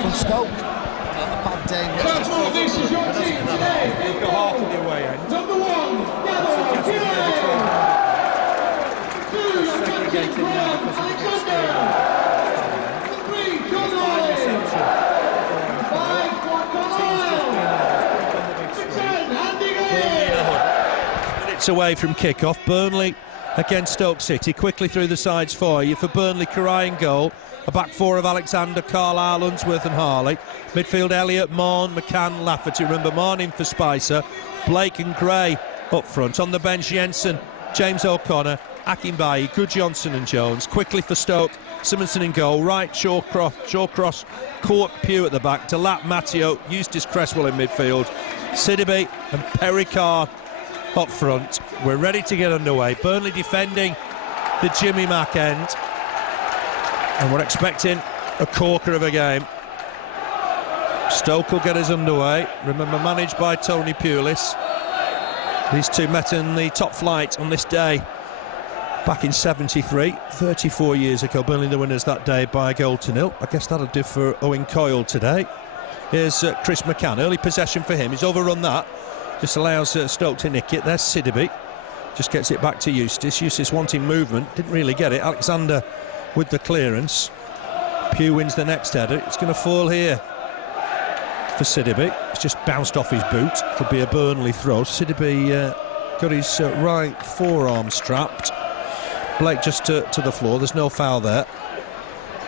From Stoke, a bad day. This is your team today. You've got half of the away end. Number 1, Gábor, Király. 2, your captain, Alexander. 3, Carlisle. 5, Carlisle. 10, Andy. It's away from kick-off. Burnley against Stoke City. Quickly through the sides for you. For Burnley, Király in goal. A back four of Alexander, Carlisle, Unsworth and Harley. Midfield, Elliott, Mahon, McCann, Lafferty. Remember, Mahon in for Spicer. Blake and Gray up front. On the bench, Jensen, James O'Connor, Akinbiyi, Guðjónsson and Jones. Quickly for Stoke, Simonsen in goal. Wright, Shawcross, Cort, Pugh at the back. Delap, Matteo, Eustace, Cresswell in midfield. Sidibe and Carlisle up front. We're ready to get underway. Burnley defending the Jimmy Mack end. And we're expecting a corker of a game. Stoke will get us underway. Remember, managed by Tony Pulis. These two met in the top flight on this day back in '73, 34 years ago. Burnley the winners that day by a goal to nil. I guess that'll do for Owen Coyle today. Here's Chris McCann. Early possession for him. He's overrun that. Just allows Stoke to nick it. There's Sidibe. Just gets it back to Eustace. Eustace wanting movement. Didn't really get it. Alexander with the clearance. Pugh wins the next header. It's going to fall here for Sidibe. It's just bounced off his boot. It'll be a Burnley throw. Sidibe got his right forearm strapped. Blake just to the floor. There's no foul there.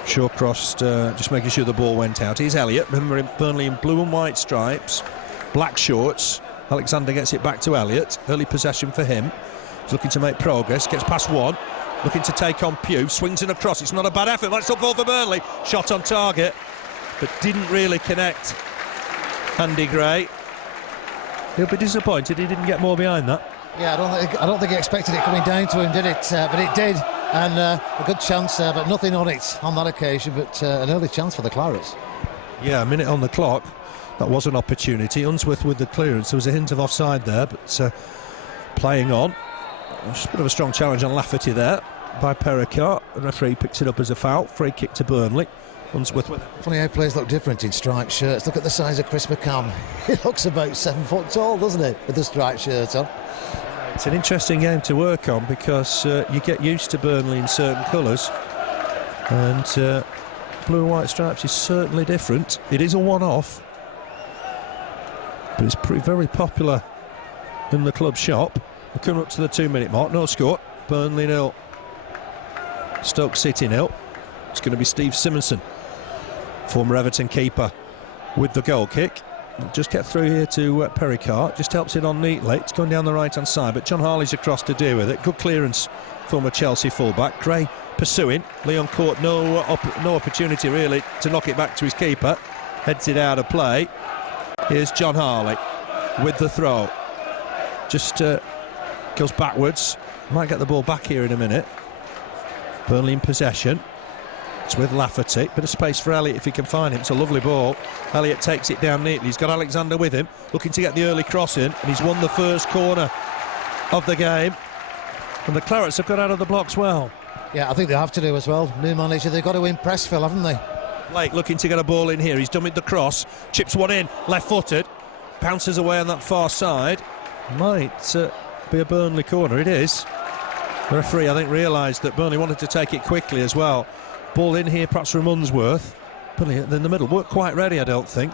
Shawcross just making sure the ball went out. Here's Elliott. Remember, in Burnley in blue and white stripes, black shorts. Alexander gets it back to Elliott. Early possession for him. He's looking to make progress. Gets past one. Looking to take on Pugh, swings in across. It's not a bad effort. That's up for Burnley. Shot on target, but didn't really connect. Andy Gray. He'll be disappointed he didn't get more behind that. Yeah, I don't think he expected it coming down to him, did it? But it did, and a good chance there, but nothing on it on that occasion. But an early chance for the Clarets. Yeah, a minute on the clock. That was an opportunity. Unsworth with the clearance. There was a hint of offside there, but playing on. Just a bit of a strong challenge on Lafferty there by Carlisle. The referee picks it up as a foul. Free kick to Burnley. Unsworth with it. Funny how players look different in striped shirts. Look at the size of Chris McCann. He looks about 7 foot tall, doesn't he, with the striped shirt on? It's an interesting game to work on because you get used to Burnley in certain colours, and blue and white stripes is certainly different. It is a one-off, but it's very popular in the club shop. We're coming up to the 2-minute mark. No score. Burnley 0. Stoke City 0. It's going to be Steve Simonsen, former Everton keeper, with the goal kick. Just get through here to Carlisle. Just helps it on neatly. It's going down the right-hand side, but John Harley's across to deal with it. Good clearance, former Chelsea fullback. Gray pursuing. Leon Cort, no opportunity really to knock it back to his keeper. Heads it out of play. Here's John Harley with the throw. Just goes backwards. Might get the ball back here in a minute. Burnley in possession. It's with Lafferty. Bit of space for Elliott if he can find him. It's a lovely ball. Elliott takes it down neatly. He's got Alexander with him, looking to get the early cross in, and he's won the first corner of the game. And the Clarets have got out of the blocks well. Yeah, I think they have to do as well. New manager, they've got to impress Phil, haven't they? Blake looking to get a ball in here. He's done with the cross. Chips one in, left-footed. Bounces away on that far side. Might be a Burnley corner. It is. The referee, I think, realised that Burnley wanted to take it quickly as well. Ball in here, perhaps from Unsworth. Burnley in the middle. Weren't quite ready, I don't think.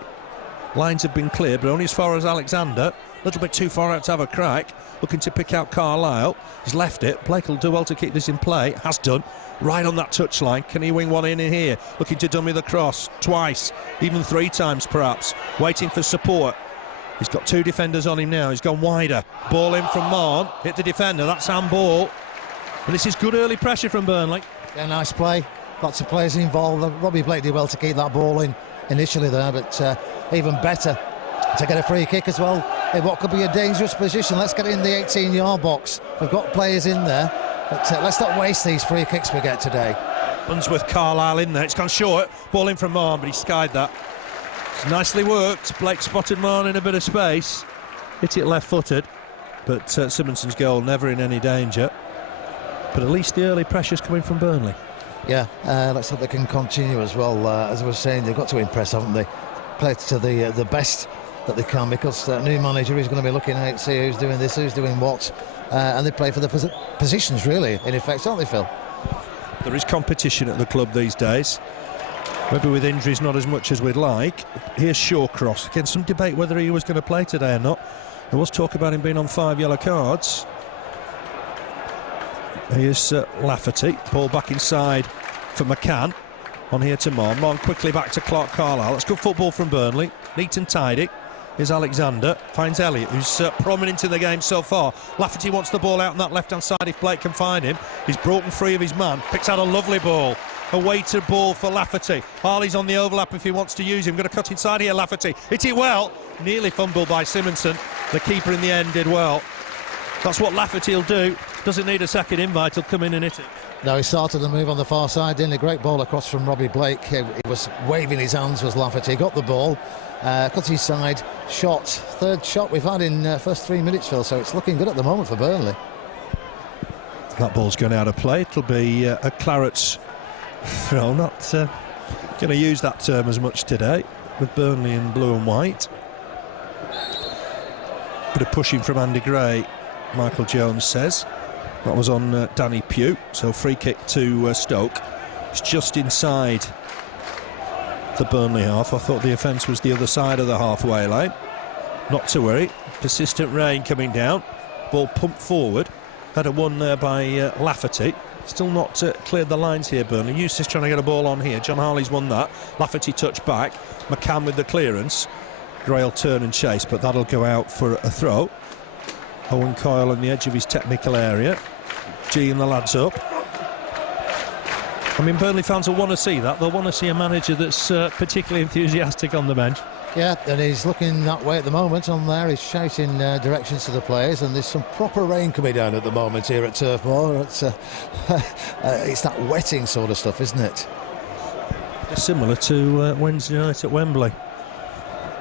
Lines have been cleared, but only as far as Alexander. A little bit too far out to have a crack. Looking to pick out Carlisle. He's left it. Blake will do well to keep this in play. Has done. Right on that touchline. Can he wing one in here? Looking to dummy the cross. Twice. Even 3 times, perhaps. Waiting for support. He's got 2 defenders on him now. He's gone wider. Ball in from Mahon. Hit the defender. That's handball. And this is good early pressure from Burnley. Yeah, nice play. Lots of players involved. Robbie Blake did well to keep that ball in. initially there, but even better to get a free kick as well in what could be a dangerous position. Let's get in the 18-yard box. We've got players in there, but let's not waste these free kicks we get today. Unsworth, Carlisle in there. It's gone short. Ball in from Mahon, but he skied that. It's nicely worked. Blake spotted Mahon in a bit of space. Hit it left-footed, but Simonson's goal never in any danger. But at least the early pressure's coming from Burnley. Yeah, let's hope they can continue as well. As I was saying, they've got to impress, haven't they? Play to the best that they can, because new manager is going to be looking out, see who's doing this, who's doing what, and they play for the positions, really, in effect, don't they, Phil? There is competition at the club these days. Maybe with injuries not as much as we'd like. Here's Shawcross. Again, some debate whether he was going to play today or not. There was talk about him being on 5 yellow cards. Here's Lafferty. Ball back inside for McCann. On here to Mahon. Mahon quickly back to Clarke, Carlisle. That's good football from Burnley. Neat and tidy. Here's Alexander. Finds Elliott, who's prominent in the game so far. Lafferty wants the ball out on that left-hand side if Blake can find him. He's broken free of his man. Picks out a lovely ball. A weighted ball for Lafferty. Harley's on the overlap if he wants to use him. Going to cut inside here, Lafferty. Hit it well. Nearly fumbled by Simonsen. The keeper in the end did well. That's what Lafferty will do. Doesn't need a second invite. He'll come in and hit it. No, he started the move on the far side, didn't he? A great ball across from Robbie Blake. He was waving his hands, was Lafferty. Got the ball, cut inside, shot. Third shot we've had in first 3 minutes, Phil, so it's looking good at the moment for Burnley. That ball's going out of play. It'll be a Claret's throw. Not going to use that term as much today, with Burnley in blue and white. Bit of pushing from Andy Gray, Michael Jones says. That was on Danny Pugh, so free kick to Stoke. It's just inside the Burnley half. I thought the offence was the other side of the halfway line. Not to worry. Persistent rain coming down. Ball pumped forward. Header won there by Lafferty. Still not cleared the lines here, Burnley. Eustace trying to get a ball on here. John Harley's won that. Lafferty touched back. McCann with the clearance. Gray will turn and chase, but that'll go out for a throw. Owen Coyle on the edge of his technical area. Geeing the lads up. I mean, Burnley fans will want to see that. They'll want to see a manager that's particularly enthusiastic on the bench. Yeah, and he's looking that way at the moment on there. He's shouting directions to the players, and there's some proper rain coming down at the moment here at Turf Moor. It's that wetting sort of stuff, isn't it? It's similar to Wednesday night at Wembley.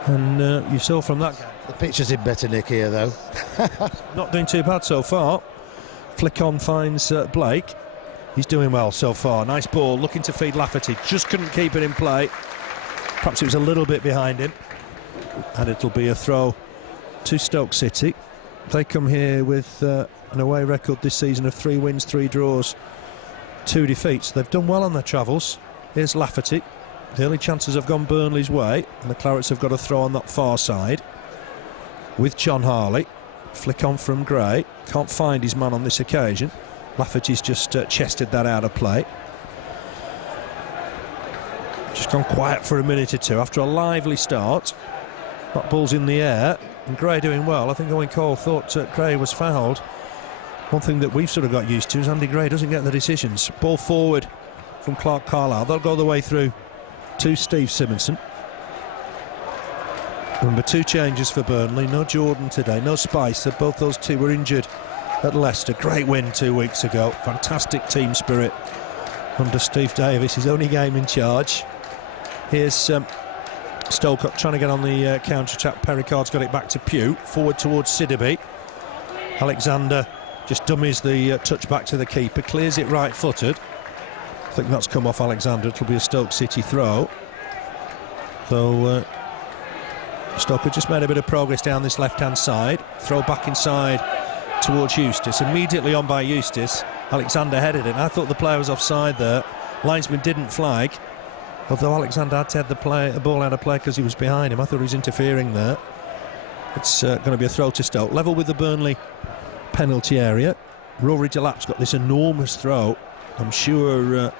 And you saw from that game. The pitch in better nick here, though. Not doing too bad so far. Flick on finds Blake. He's doing well so far. Nice ball, looking to feed Lafferty. Just couldn't keep it in play. Perhaps it was a little bit behind him. And it'll be a throw to Stoke City. They come here with an away record this season of 3 wins, 3 draws, 2 defeats. They've done well on their travels. Here's Lafferty. The early chances have gone Burnley's way, and the Clarets have got a throw on that far side with John Harley. Flick on from Gray. Can't find his man on this occasion. Lafferty's just chested that out of play. Just gone quiet for a minute or two after a lively start. That ball's in the air, and Gray doing well. I think Owen Coyle thought Gray was fouled. One thing that we've sort of got used to is Andy Gray doesn't get the decisions. Ball forward from Clarke, Carlisle. They'll go the way through to Steve Simonsen. Remember, 2 changes for Burnley. No Jordan today, no Spicer. Both those 2 were injured at Leicester. Great win 2 weeks ago. Fantastic team spirit under Steve Davis, his only game in charge. Here's Stoke trying to get on the counter-attack. Pericard's got it back to Pugh. Forward towards Sidibe. Alexander just dummies the touch back to the keeper. Clears it right-footed. I think that's come off Alexander. It'll be a Stoke City throw. Though Stoke have just made a bit of progress down this left-hand side. Throw back inside towards Eustace. Immediately on by Eustace. Alexander headed it. I thought the player was offside there. Linesman didn't flag. Although Alexander had to head the ball out of play because he was behind him. I thought he was interfering there. It's going to be a throw to Stoke. Level with the Burnley penalty area. Rory Delap's got this enormous throw. I'm sure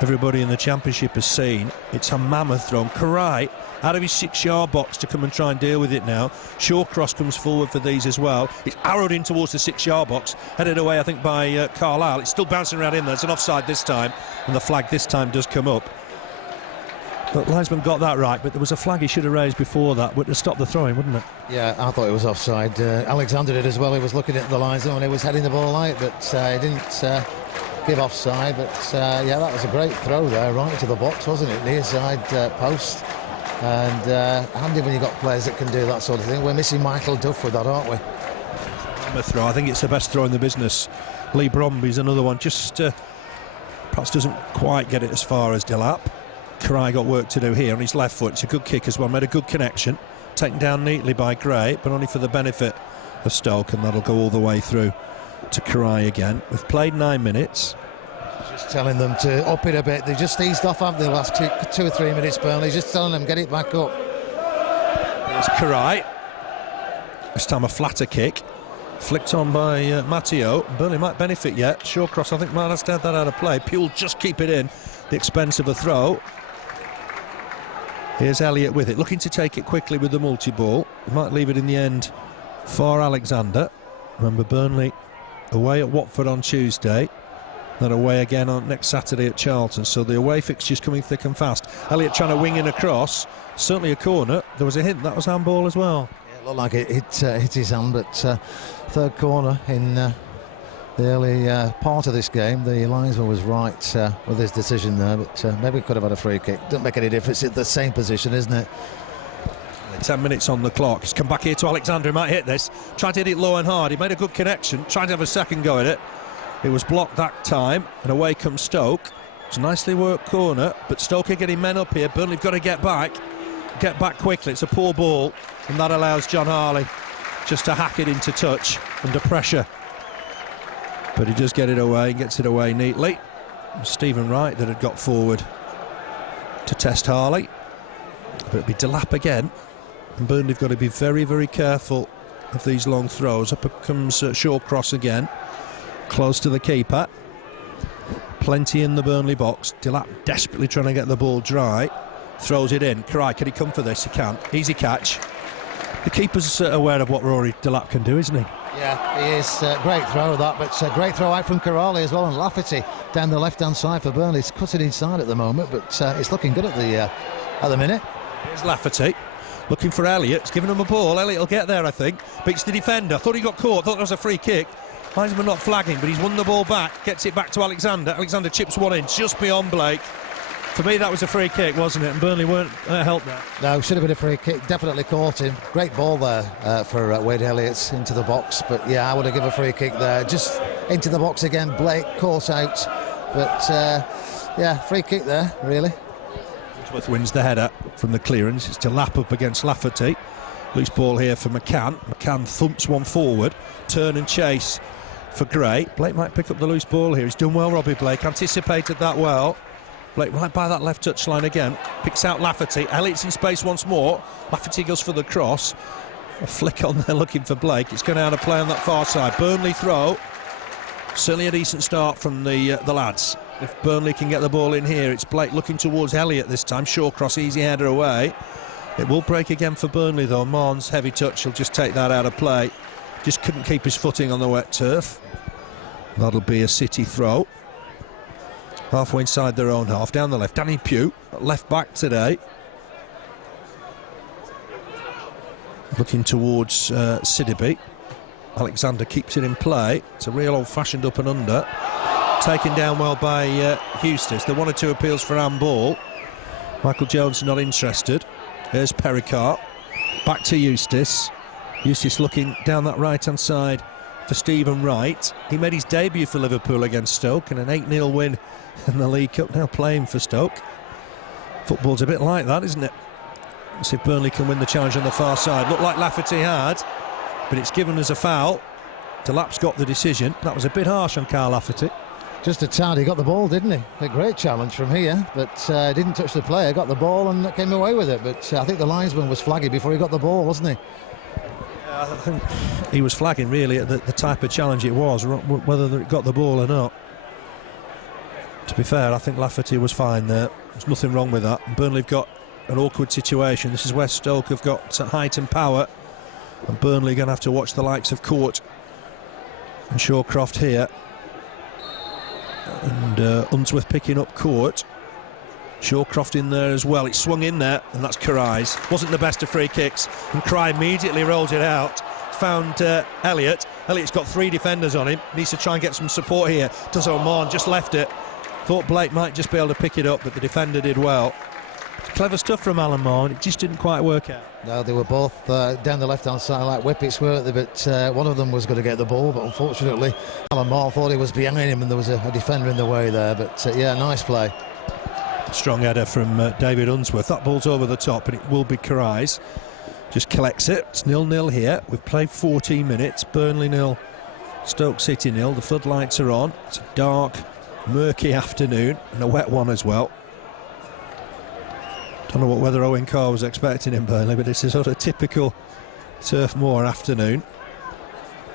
everybody in the Championship has seen. It's a mammoth throw. Király out of his 6-yard box to come and try and deal with it now. Shawcross comes forward for these as well. It's arrowed in towards the 6-yard box, headed away I think by Carlisle. It's still bouncing around in there. It's an offside this time, and the flag this time does come up. But linesman got that right, but there was a flag he should have raised before that, would have stopped the throwing, wouldn't it? Yeah, I thought it was offside. Alexander did as well. He was looking at the linesman when he was heading the ball out, but he didn't give offside. But yeah, that was a great throw there, right into the box, wasn't it? Near side post. And handy when you've got players that can do that sort of thing. We're missing Michael Duff with that, aren't we? Throw. I think it's the best throw in the business. Lee Bromby's another one, just perhaps doesn't quite get it as far as Delap. Király got work to do here on his left foot. It's a good kick as well, made a good connection, taken down neatly by Gray, but only for the benefit of Stoke, and that'll go all the way through to Király again. We've played 9 minutes. Just telling them to up it a bit. They just eased off after the last two or 3 minutes, Burnley. Just telling them, get it back up. There's Király. This time a flatter kick. Flicked on by Matteo. Burnley might benefit yet. Shawcross, I think, might have had that out of play. Pugh just keep it in, the expense of a throw. Here's Elliott with it, looking to take it quickly with the multi-ball. Might leave it in the end for Alexander. Remember, Burnley away at Watford on Tuesday, then away again on next Saturday at Charlton, so the away fixture's coming thick and fast. Elliott trying to wing in across, certainly a corner. There was a hint that was handball as well. Yeah, it looked like it hit his hand, but third corner in the early part of this game. The linesman was right with his decision there, but maybe could have had a free kick. Doesn't make any difference. It's the same position, isn't it? 10 minutes on the clock. He's come back here to Alexander. He might hit this. Tried to hit it low and hard. He made a good connection. Tried to have a second go at it. It was blocked that time, and away comes Stoke. It's a nicely worked corner, but Stoke are getting men up here. Burnley have got to get back quickly. It's a poor ball, and that allows John Harley just to hack it into touch under pressure. But he does get it away, gets it away neatly. Stephen Wright that had got forward to test Harley. But it'll be Delap again. And Burnley have got to be very, very careful of these long throws. Up comes Shawcross again, close to the keeper. Plenty in the Burnley box. Delap desperately trying to get the ball dry. Throws it in. Király, can he come for this? He can. Easy catch. The keeper's aware of what Rory Delap can do, isn't he? Yeah, he is. Great throw that, but great throw out from Király as well. And Lafferty down the left-hand side for Burnley. He's cutting inside at the moment, but it's looking good at the minute. Here's Lafferty looking for Elliott. He's giving him a ball. Elliott will get there, I think. Beats the defender. Thought he got caught. Thought that was a free kick. Linesman not flagging, but he's won the ball back. Gets it back to Alexander. Alexander chips one in just beyond Blake. For me, that was a free kick, wasn't it? And Burnley weren't helped there. No, should have been a free kick. Definitely caught him. Great ball there for Wade Elliott into the box. But yeah, I would have given a free kick there. Just into the box again. Blake caught out. But yeah, free kick there, really. Unsworth wins the header from the clearance. It's Delap up against Lafferty. Loose ball here for McCann. McCann thumps one forward. Turn and chase for Gray. Blake might pick up the loose ball here. He's done well, Robbie Blake. Anticipated that well. Blake right by that left touchline again. Picks out Lafferty. Elliott's in space once more. Lafferty goes for the cross. A flick on there looking for Blake. It's going out of play on that far side. Burnley throw. Certainly a decent start from the lads. If Burnley can get the ball in here, it's Blake looking towards Elliott this time. Shawcross, easy header away. It will break again for Burnley though. Mahon's heavy touch will just take that out of play. Just couldn't keep his footing on the wet turf. That'll be a City throw. Halfway inside their own half, down the left. Danny Pugh, left back today. Looking towards Sidibe. Alexander keeps it in play. It's a real old-fashioned up and under. Taken down well by Eustace. There 1 or 2 appeals for handball. Michael Jones not interested. Here's Pericard. Back to Eustace. Eustace looking down that right-hand side for Stephen Wright. He made his debut for Liverpool against Stoke and an 8-0 win in the League Cup, now playing for Stoke. Football's a bit like that, isn't it? Let's see if Burnley can win the challenge on the far side. Looked like Lafferty had, but it's given as a foul. Delap's got the decision. That was a bit harsh on Carl Lafferty. Just a tad, he got the ball, didn't he? A great challenge from here, but didn't touch the player, got the ball and came away with it. But I think the linesman was flagging before he got the ball, wasn't he? I think he was flagging really at the type of challenge it was, whether it got the ball or not. To be fair, I think Lafferty was fine there. There's nothing wrong with that. Burnley have got an awkward situation. This is where Stoke have got height and power, and Burnley are going to have to watch the likes of Cort and Shawcross here. And Unsworth picking up Cort. Shawcross in there as well. It swung in there, and that's Király's. Wasn't the best of free kicks, and Király immediately rolls it out. Found Elliott. Elliott's got 3 defenders on him. Needs to try and get some support here. Does Mahon, just left it. Thought Blake might just be able to pick it up, but the defender did well. Clever stuff from Alan Mahon. It just didn't quite work out. No, they were both down the left-hand side like whippets, weren't they? But one of them was going to get the ball, but unfortunately Alan Mahon thought he was behind him and there was a defender in the way there. But yeah, nice play. Strong header from David Unsworth. That ball's over the top, and it will be Király's. Just collects it. It's 0-0 here. We've played 14 minutes. Burnley 0, Stoke City 0. The floodlights are on. It's a dark, murky afternoon and a wet one as well. Don't know what weather Owen Carr was expecting in Burnley, but it's a sort of typical Turf Moor afternoon.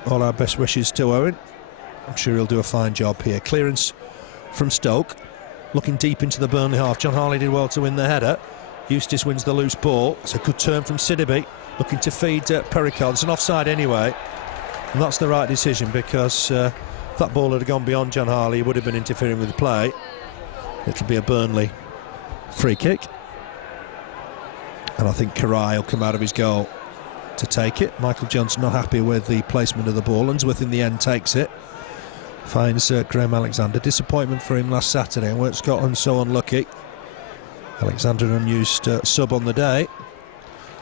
All our best wishes to Owen. I'm sure he'll do a fine job here. Clearance from Stoke. Looking deep into the Burnley half. John Harley did well to win the header. Eustace wins the loose ball. It's a good turn from Sidibe. Looking to feed Pericard. It's an offside anyway. And that's the right decision, because if that ball had gone beyond John Harley, he would have been interfering with the play. It'll be a Burnley free kick. And I think Király will come out of his goal to take it. Michael Johnson not happy with the placement of the ball. Unsworth in the end takes it. Finds Graham Alexander. Disappointment for him last Saturday, and where Scotland so unlucky. Alexander, an unused sub on the day.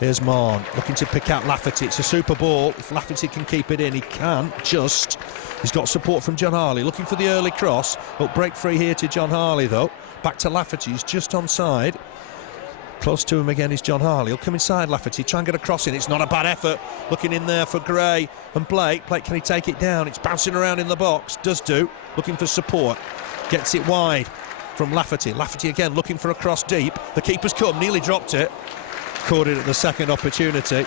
Here's Mahon looking to pick out Lafferty. It's a super ball. If Lafferty can keep it in, he can. Just. He's got support from John Harley. Looking for the early cross. Oh, break free here to John Harley, though. Back to Lafferty. He's just onside. Close to him again is John Harley. He'll come inside Lafferty, try and get a cross in. It's not a bad effort. Looking in there for Gray and Blake. Blake, can he take it down? It's bouncing around in the box. Does do. Looking for support. Gets it wide from Lafferty. Lafferty again looking for a cross deep. The keeper's come, nearly dropped it. Caught it at the second opportunity.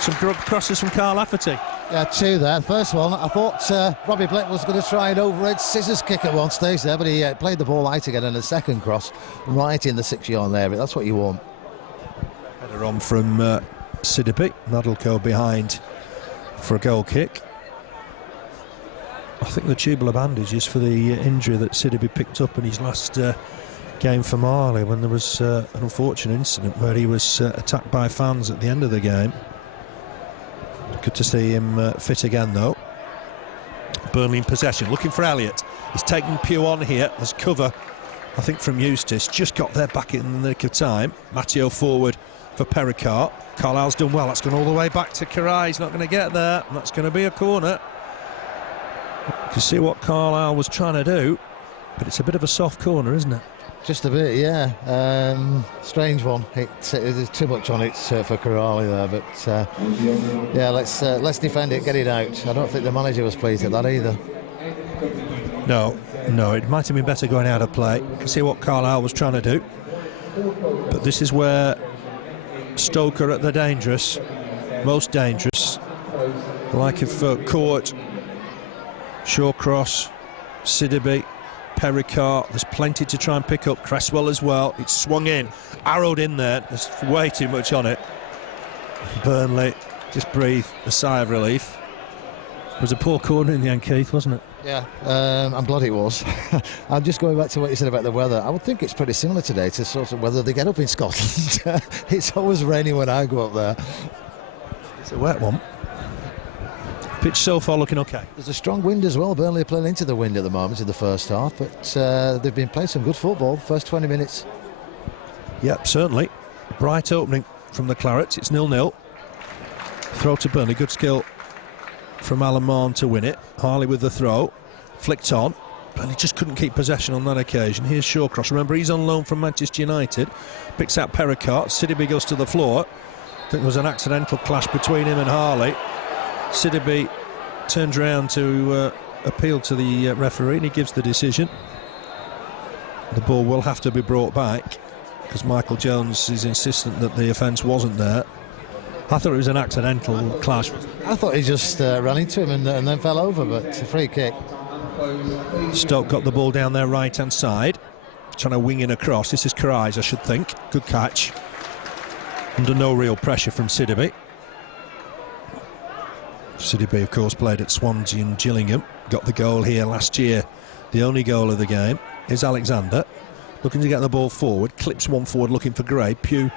Some good crosses from Carl Lafferty. Yeah, 2 there. First one, I thought Robbie Blake was going to try an overhead scissors kick at one stage there, but he played the ball out again, and the second cross right in the 6-yard area. That's what you want. Header on from Sidibe. That'll go behind for a goal kick. I think the tubular bandage is for the injury that Sidibe picked up in his last game for Marley, when there was an unfortunate incident where he was attacked by fans at the end of the game. Good to see him fit again, though. Burnley in possession, looking for Elliott. He's taken Pugh on here as cover, I think, from Eustace. Just got there back in the nick of time. Matteo forward for Pericard. Carlisle's done well. That's gone all the way back to Király. He's not going to get there. And that's going to be a corner. You can see what Carlisle was trying to do, but it's a bit of a soft corner, isn't it? Just a bit, yeah. Strange one. There's too much on it for Király there, but yeah, let's defend it, get it out. I don't think the manager was pleased at that either. No, it might have been better going out of play. You can see what Carlisle was trying to do, but this is where Stoke are at the most dangerous. The like of Cort, Shawcross, Sidibe, Pericard. There's plenty to try and pick up. Cresswell as well. It's swung in, arrowed in there. There's way too much on it. Burnley just breathe a sigh of relief. It was a poor corner in the end, Keith, wasn't it? Yeah, I'm glad it was. I'm just going back to what you said about the weather. I would think it's pretty similar today to sort of weather they get up in Scotland. It's always raining when I go up there. It's a wet one. Pitch so far looking okay. There's a strong wind as well. Burnley are playing into the wind at the moment in the first half, but they've been playing some good football the first 20 minutes. Yep, certainly. Bright opening from the Clarets. It's 0-0. Throw to Burnley. Good skill from Alan Mahon to win it. Harley with the throw. Flicked on. Burnley just couldn't keep possession on that occasion. Here's Shawcross. Remember, he's on loan from Manchester United. Picks out Pericard. Sidibe goes to the floor. I think there was an accidental clash between him and Harley. Sidibe turns around to appeal to the referee, and he gives the decision. The ball will have to be brought back because Michael Jones is insistent that the offence wasn't there. I thought it was an accidental clash. I thought he just ran into him and then fell over, but it's a free kick. Stoke got the ball down their right-hand side, trying to wing in across. This is Király's, I should think. Good catch. Under no real pressure from Sidibe. Sidibe, of course, played at Swansea and Gillingham. Got the goal here last year. The only goal of the game is Alexander. looking to get the ball forward, clips one forward looking for Gray. Pugh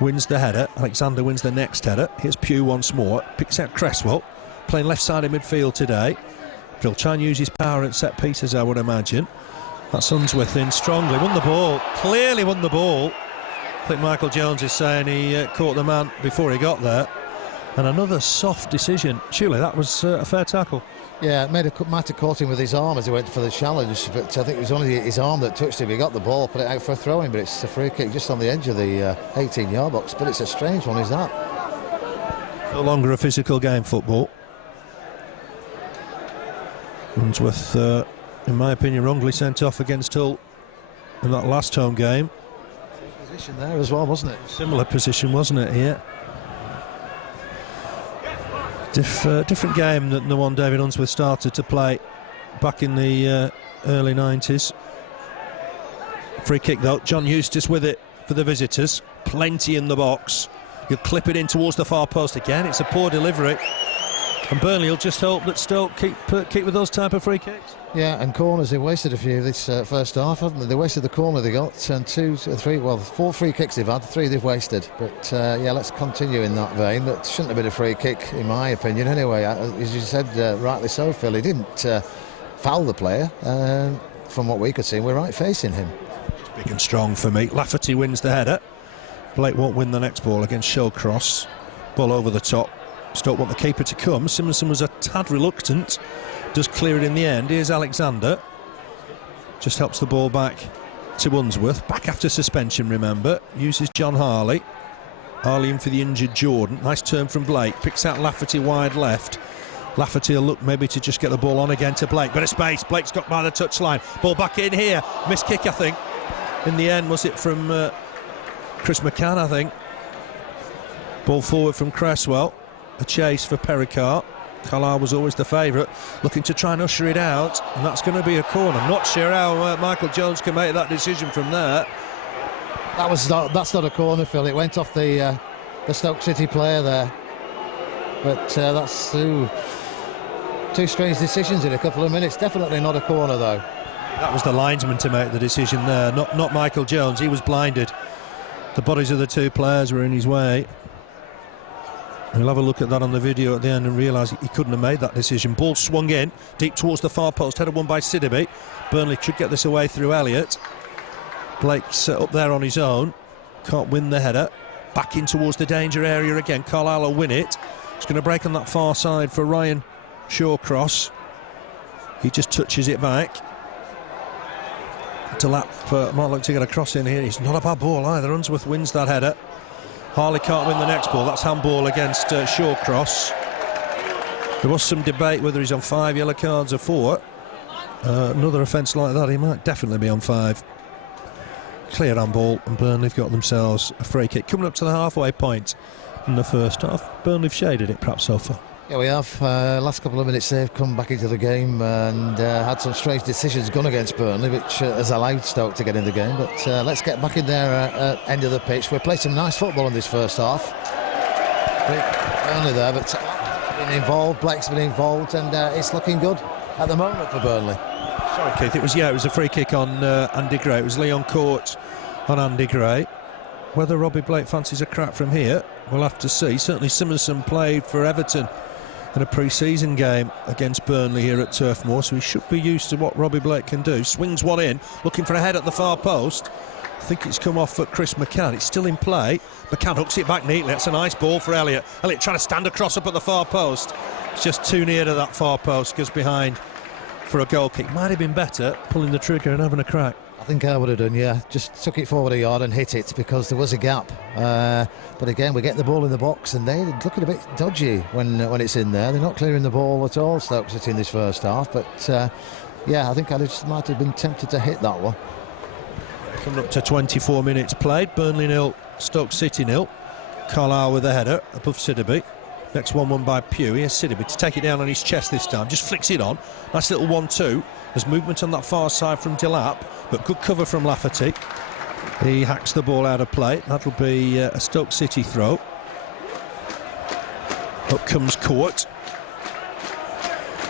wins the header, Alexander wins the next header. Here's Pugh once more, picks out Cresswell, playing left side of midfield today. He'll try and use his power at set pieces, I would imagine. That's Unsworth in strongly, won the ball, clearly won the ball. I think Michael Jones is saying he caught the man before he got there. And another soft decision. Surely that was a fair tackle. Yeah, might have caught him with his arm as he went for the challenge, but I think it was only his arm that touched him. He got the ball, put it out for a throw-in, but it's a free kick just on the edge of the 18-yard box. But it's a strange one, is that? No longer a physical game, football. Unsworth, in my opinion, wrongly sent off against Hull in that last home game. Position there as well, wasn't it? Similar position, wasn't it? Yeah. Different game than the one David Unsworth started to play back in the early 90s. Free kick though, John Eustace with it for the visitors. Plenty in the box. He'll clip it in towards the far post again. It's a poor delivery. And Burnley will just hope that Stoke keep with those type of free kicks. Yeah, and corners, they wasted a few this first half, haven't they? They wasted the corner they got, and 4 free kicks they've had, 3 they've wasted. But yeah, let's continue in that vein. That shouldn't have been a free kick, in my opinion, anyway. As you said, rightly so, Phil, he didn't foul the player. From what we could see, we're right facing him. It's big and strong for me. Lafferty wins the header. Blake won't win the next ball against Shawcross. Ball over the top. Stoke want the keeper to come. Simonsen was a tad reluctant, does clear it in the end. Here's Alexander, just helps the ball back to Unsworth, back after suspension, remember. Uses John Harley in for the injured Jordan. Nice turn from Blake, picks out Lafferty wide left. Lafferty will look maybe to just get the ball on again to Blake, but a space. Blake's got by the touchline, ball back in here, missed kick I think in the end. Was it from Chris McCann, I think? Ball forward from Cresswell. A chase for Pericard. Carlisle was always the favourite, looking to try and usher it out, and that's going to be a corner. Not sure how Michael Jones can make that decision from there. That's not a corner, Phil. It went off the Stoke City player there. But that's two strange decisions in a couple of minutes. Definitely not a corner, though. That was the linesman to make the decision there, not Michael Jones. He was blinded. The bodies of the two players were in his way. We'll have a look at that on the video at the end and realise he couldn't have made that decision. Ball swung in, deep towards the far post, header won by Sidibe. Burnley should get this away through Elliott. Blake's up there on his own, can't win the header. Back in towards the danger area again, Carlisle will win it. It's going to break on that far side for Ryan Shawcross. He just touches it back. Delap might look to get a cross in here. It's not a bad ball either. Unsworth wins that header. Harley can't win the next ball. That's handball against Shawcross. There was some debate whether he's on 5 yellow cards or 4. Another offence like that, he might definitely be on 5. Clear handball, and Burnley have got themselves a free kick. Coming up to the halfway point in the first half. Burnley have shaded it perhaps so far. Yeah, we have. Last couple of minutes they've come back into the game and had some strange decisions gone against Burnley, which has allowed Stoke to get in the game. But let's get back in there at end of the pitch. We've played some nice football in this first half. Burnley there, but been involved. Blake's been involved, and it's looking good at the moment for Burnley. Sorry, Keith. It was a free kick on Andy Gray. It was Leon Cort on Andy Gray. Whether Robbie Blake fancies a crack from here, we'll have to see. Certainly Simonsen played for Everton in a pre-season game against Burnley here at Turf Moor, so he should be used to what Robbie Blake can do. Swings one in, looking for a head at the far post. I think it's come off at Chris McCann. It's still in play. McCann hooks it back neatly. That's a nice ball for Elliott. Elliott trying to stand across up at the far post. It's just too near to that far post. Goes behind for a goal kick. Might have been better pulling the trigger and having a crack. I think I would have done, yeah. Just took it forward a yard and hit it because there was a gap. But again, we get the ball in the box and they're looking a bit dodgy when it's in there. They're not clearing the ball at all, Stoke City, in this first half. But yeah, I think I just might have been tempted to hit that one. Coming up to 24 minutes played. Burnley 0, Stoke City 0. Carlisle with a header above Sidibe. Next one won by Pugh. Here's Sidibe to take it down on his chest this time. Just flicks it on. Nice little 1-2. There's movement on that far side from Delap, but good cover from Lafferty. He hacks the ball out of play. That'll be a Stoke City throw. Up comes Cort.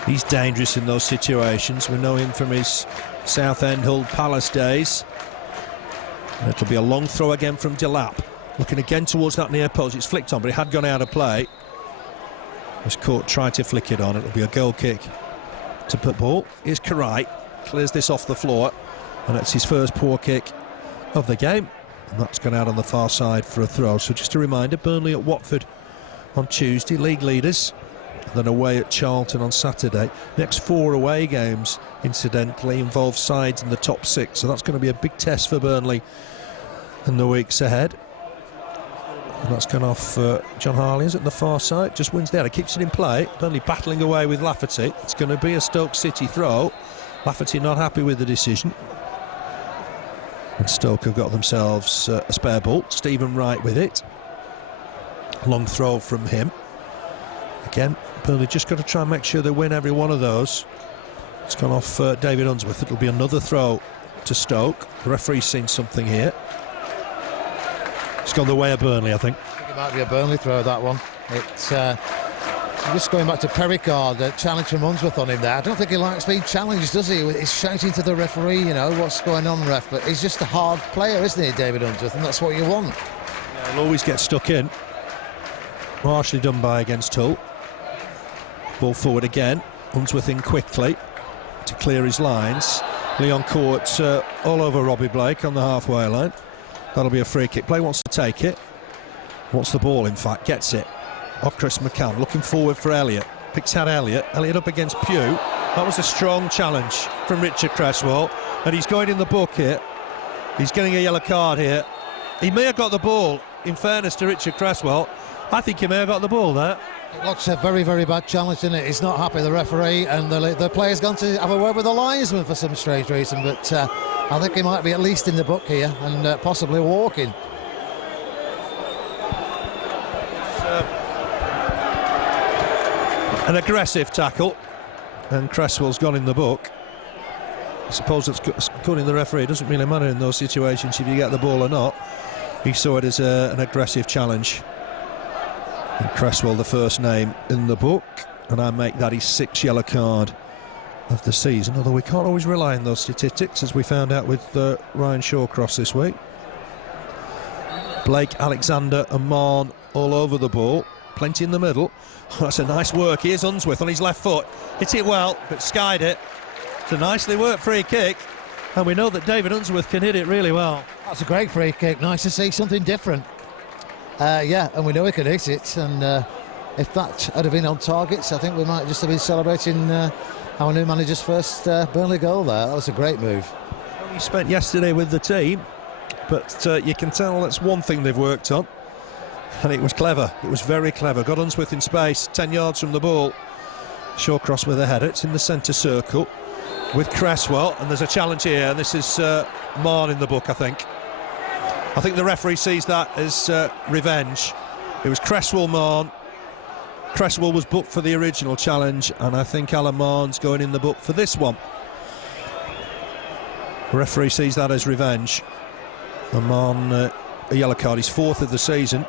He's dangerous in those situations. We know him from his Southend Hull Palace days. It'll be a long throw again from Delap. Looking again towards that near post. It's flicked on, but it had gone out of play. As Cort tried to flick it on, it'll be a goal kick to put ball. Here's Király, clears this off the floor, and it's his first poor kick of the game. And that's gone out on the far side for a throw. So just a reminder, Burnley at Watford on Tuesday, league leaders. Then away at Charlton on Saturday. Next 4 away games, incidentally, involve sides in the top 6. So that's going to be a big test for Burnley in the weeks ahead. And that's gone off John Harley, is at the far side. Just wins there, it keeps it in play. Burnley battling away with Lafferty. It's going to be a Stoke City throw. Lafferty not happy with the decision. And Stoke have got themselves a spare ball. Stephen Wright with it. Long throw from him. Again, Burnley just got to try and make sure they win every one of those. It's gone off David Unsworth. It'll be another throw to Stoke. The referee's seen something here. It's gone the way of Burnley, I think. I think it might be a Burnley throw, that one. It's just going back to Pericard, a challenge from Unsworth on him there. I don't think he likes being challenged, does he? He's shouting to the referee, you know, what's going on, ref. But he's just a hard player, isn't he, David Unsworth? And that's what you want. Yeah, he'll always get stuck in. Harshly done by against Hull. Ball forward again. Unsworth in quickly to clear his lines. Leon Cort all over Robbie Blake on the halfway line. That'll be a free kick. Blake wants to take it. Wants the ball, in fact. Gets it. Off Chris McCann. Looking forward for Elliott. Picks out Elliott. Elliott up against Pugh. That was a strong challenge from Richard Cresswell. And he's going in the book here. He's getting a yellow card here. He may have got the ball, in fairness to Richard Cresswell. I think he may have got the ball there. It looks a very, very bad challenge, isn't it? He's not happy, the referee, and the player's gone to have a word with the linesman for some strange reason, but I think he might be at least in the book here and possibly walking. An aggressive tackle, and Cresswell's gone in the book. I suppose it's good in the referee. It doesn't really matter in those situations if you get the ball or not. He saw it as an aggressive challenge. And Cresswell, the first name in the book, and I make that his 6th yellow card of the season, although we can't always rely on those statistics, as we found out with Ryan Shawcross this week. Blake, Alexander and Mahon all over the ball, plenty in the middle. That's a nice work. Here's Unsworth on his left foot, hit it well but skied it. It's a nicely worked free kick, and we know that David Unsworth can hit it really well. That's a great free kick. Nice to see something different. Yeah, and we know he can hit it, and if that had been on targets, I think we might just have been celebrating our new manager's first Burnley goal there. That was a great move. He spent yesterday with the team, but you can tell that's one thing they've worked on, and it was clever. It was very clever. Got Unsworth in space, 10 yards from the ball. Shawcross with a header. It's in the centre circle with Cresswell, and there's a challenge here, and this is Mahon in the book, I think. I think the referee sees that as revenge. It was Cresswell Mahon. Cresswell was booked for the original challenge, and I think Alan Mahon's going in the book for this one. The referee sees that as revenge. And Mahon, a yellow card, his 4th of the season.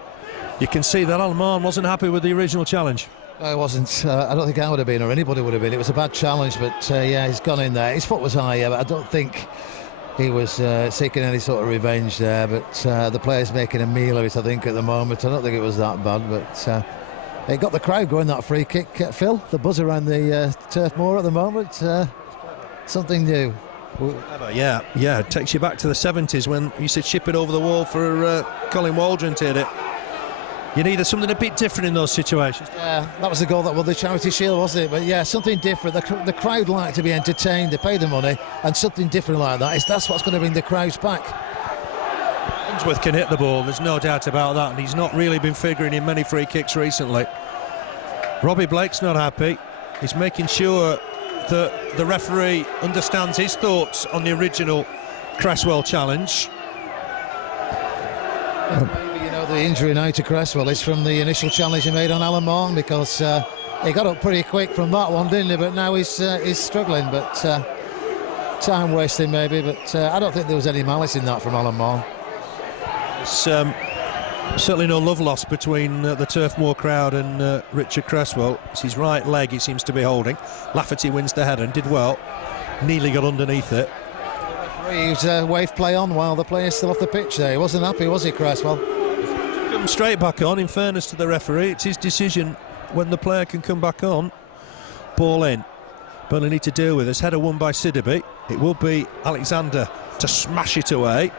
You can see that Alan Mahon wasn't happy with the original challenge. No, it wasn't. I don't think I would have been, or anybody would have been. It was a bad challenge, but yeah, he's gone in there. His foot was high, yeah, but I don't think he was seeking any sort of revenge there, but the player's making a meal of it, I think, at the moment. I don't think it was that bad, but it got the crowd going, that free kick, Phil. The buzz around the Turf Moor at the moment, something new. Yeah, it takes you back to the 70s when you used to chip it over the wall for Colin Waldron to hit it. You needed something a bit different in those situations. Yeah, that was the goal that won the Charity Shield, wasn't it? But yeah, something different. The crowd like to be entertained. They pay the money, and something different like that. That's what's going to bring the crowds back. Unsworth can hit the ball, there's no doubt about that, and he's not really been figuring in many free kicks recently. Robbie Blake's not happy. He's making sure that the referee understands his thoughts on the original Cresswell challenge. The injury now to Cresswell is from the initial challenge he made on Alan Mahon, because he got up pretty quick from that one, didn't he? But now he's struggling, but time wasting maybe, but I don't think there was any malice in that from Alan Mahon. Certainly no love lost between the Turf Moor crowd and Richard Cresswell. It's his right leg he seems to be holding. Lafferty wins the header and did well. Nearly got underneath it. He was wave play on while the player's still off the pitch there. He wasn't happy, was he, Cresswell? Come straight back on, in fairness to the referee. It's his decision when the player can come back on. Ball in. Burnley need to deal with this. Header won by Sidibe. It will be Alexander to smash it away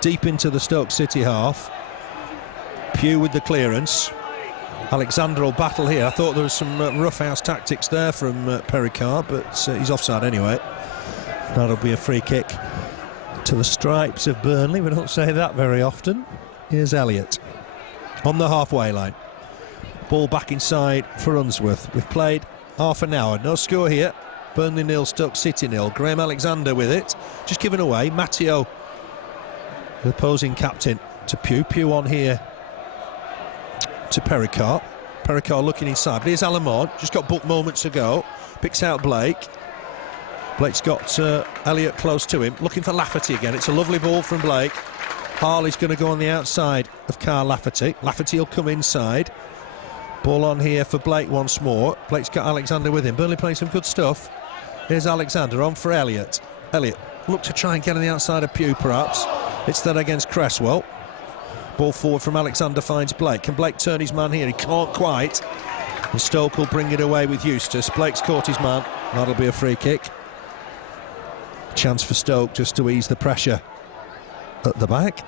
deep into the Stoke City half. Pugh with the clearance. Alexander will battle here. I thought there was some roughhouse tactics there from Pericard, but he's offside anyway. That'll be a free kick to the stripes of Burnley. We don't say that very often. Here's Elliott on the halfway line. Ball back inside for Unsworth. We've played half an hour. No score here. Burnley 0, Stoke City 0. Graham Alexander with it. Just given away. Matteo, the opposing captain, to Pugh. Pugh on here to Pericard. Pericard looking inside. But here's Alamon. Just got booked moments ago. Picks out Blake. Blake's got Elliott close to him. Looking for Lafferty again. It's a lovely ball from Blake. Harley's going to go on the outside of Carl Lafferty. Lafferty will come inside. Ball on here for Blake once more. Blake's got Alexander with him. Burnley playing some good stuff. Here's Alexander on for Elliott. Elliott look to try and get on the outside of Pugh perhaps. It's that against Cresswell. Ball forward from Alexander finds Blake. Can Blake turn his man here? He can't quite. And Stoke will bring it away with Eustace. Blake's caught his man. That'll be a free kick. Chance for Stoke just to ease the pressure at the back.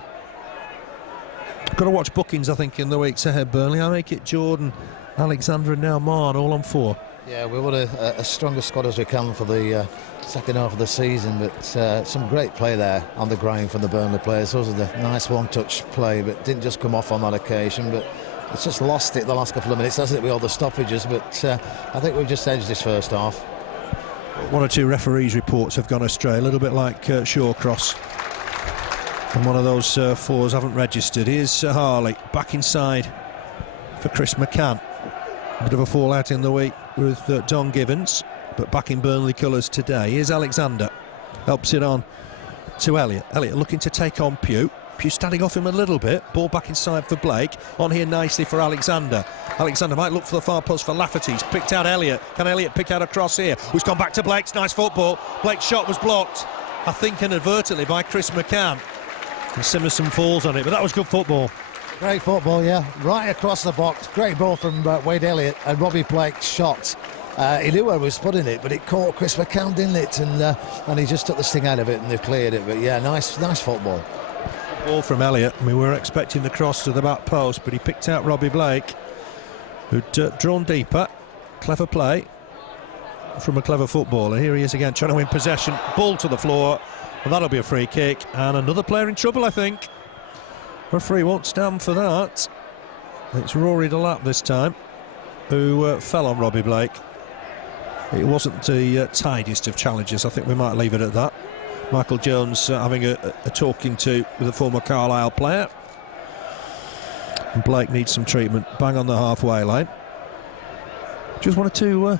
Got to watch bookings, I think, in the weeks ahead, Burnley. I make it Jordan, Alexander and now Mahon all on 4. Yeah, we want a stronger squad as we can for the second half of the season, but some great play there on the ground from the Burnley players. Those are the nice one-touch play, but didn't just come off on that occasion, but it's just lost it the last couple of minutes, hasn't it, with all the stoppages, but I think we've just edged this first half. One or two referees' reports have gone astray, a little bit like Shawcross. And one of those fours haven't registered. Here's Harley back inside for Chris McCann. A bit of a fallout in the week with Don Givens, but back in Burnley colours today. Here's Alexander. Helps it on to Elliott. Elliott looking to take on Pugh. Pugh standing off him a little bit. Ball back inside for Blake. On here nicely for Alexander. Alexander might look for the far post for Lafferty. He's picked out Elliott. Can Elliott pick out a cross here? Who's gone back to Blake's nice football. Blake's shot was blocked, I think inadvertently, by Chris McCann. And Simonsen falls on it, but that was good football. Great football, yeah. Right across the box. Great ball from Wade Elliott, and Robbie Blake's shot. He knew where he was putting it, but it caught Chris McCann, didn't it? And he just took the sting out of it, and they've cleared it. But yeah, nice football. Ball from Elliott. We were expecting the cross to the back post, but he picked out Robbie Blake, who'd drawn deeper. Clever play from a clever footballer. Here he is again, trying to win possession. Ball to the floor, and that'll be a free kick. And another player in trouble, I think. Referee won't stand for that. It's Rory Delap this time, who fell on Robbie Blake. It wasn't the tidiest of challenges. I think we might leave it at that. Michael Jones having a talking to with a former Carlisle player. And Blake needs some treatment. Bang on the halfway line. Just one or two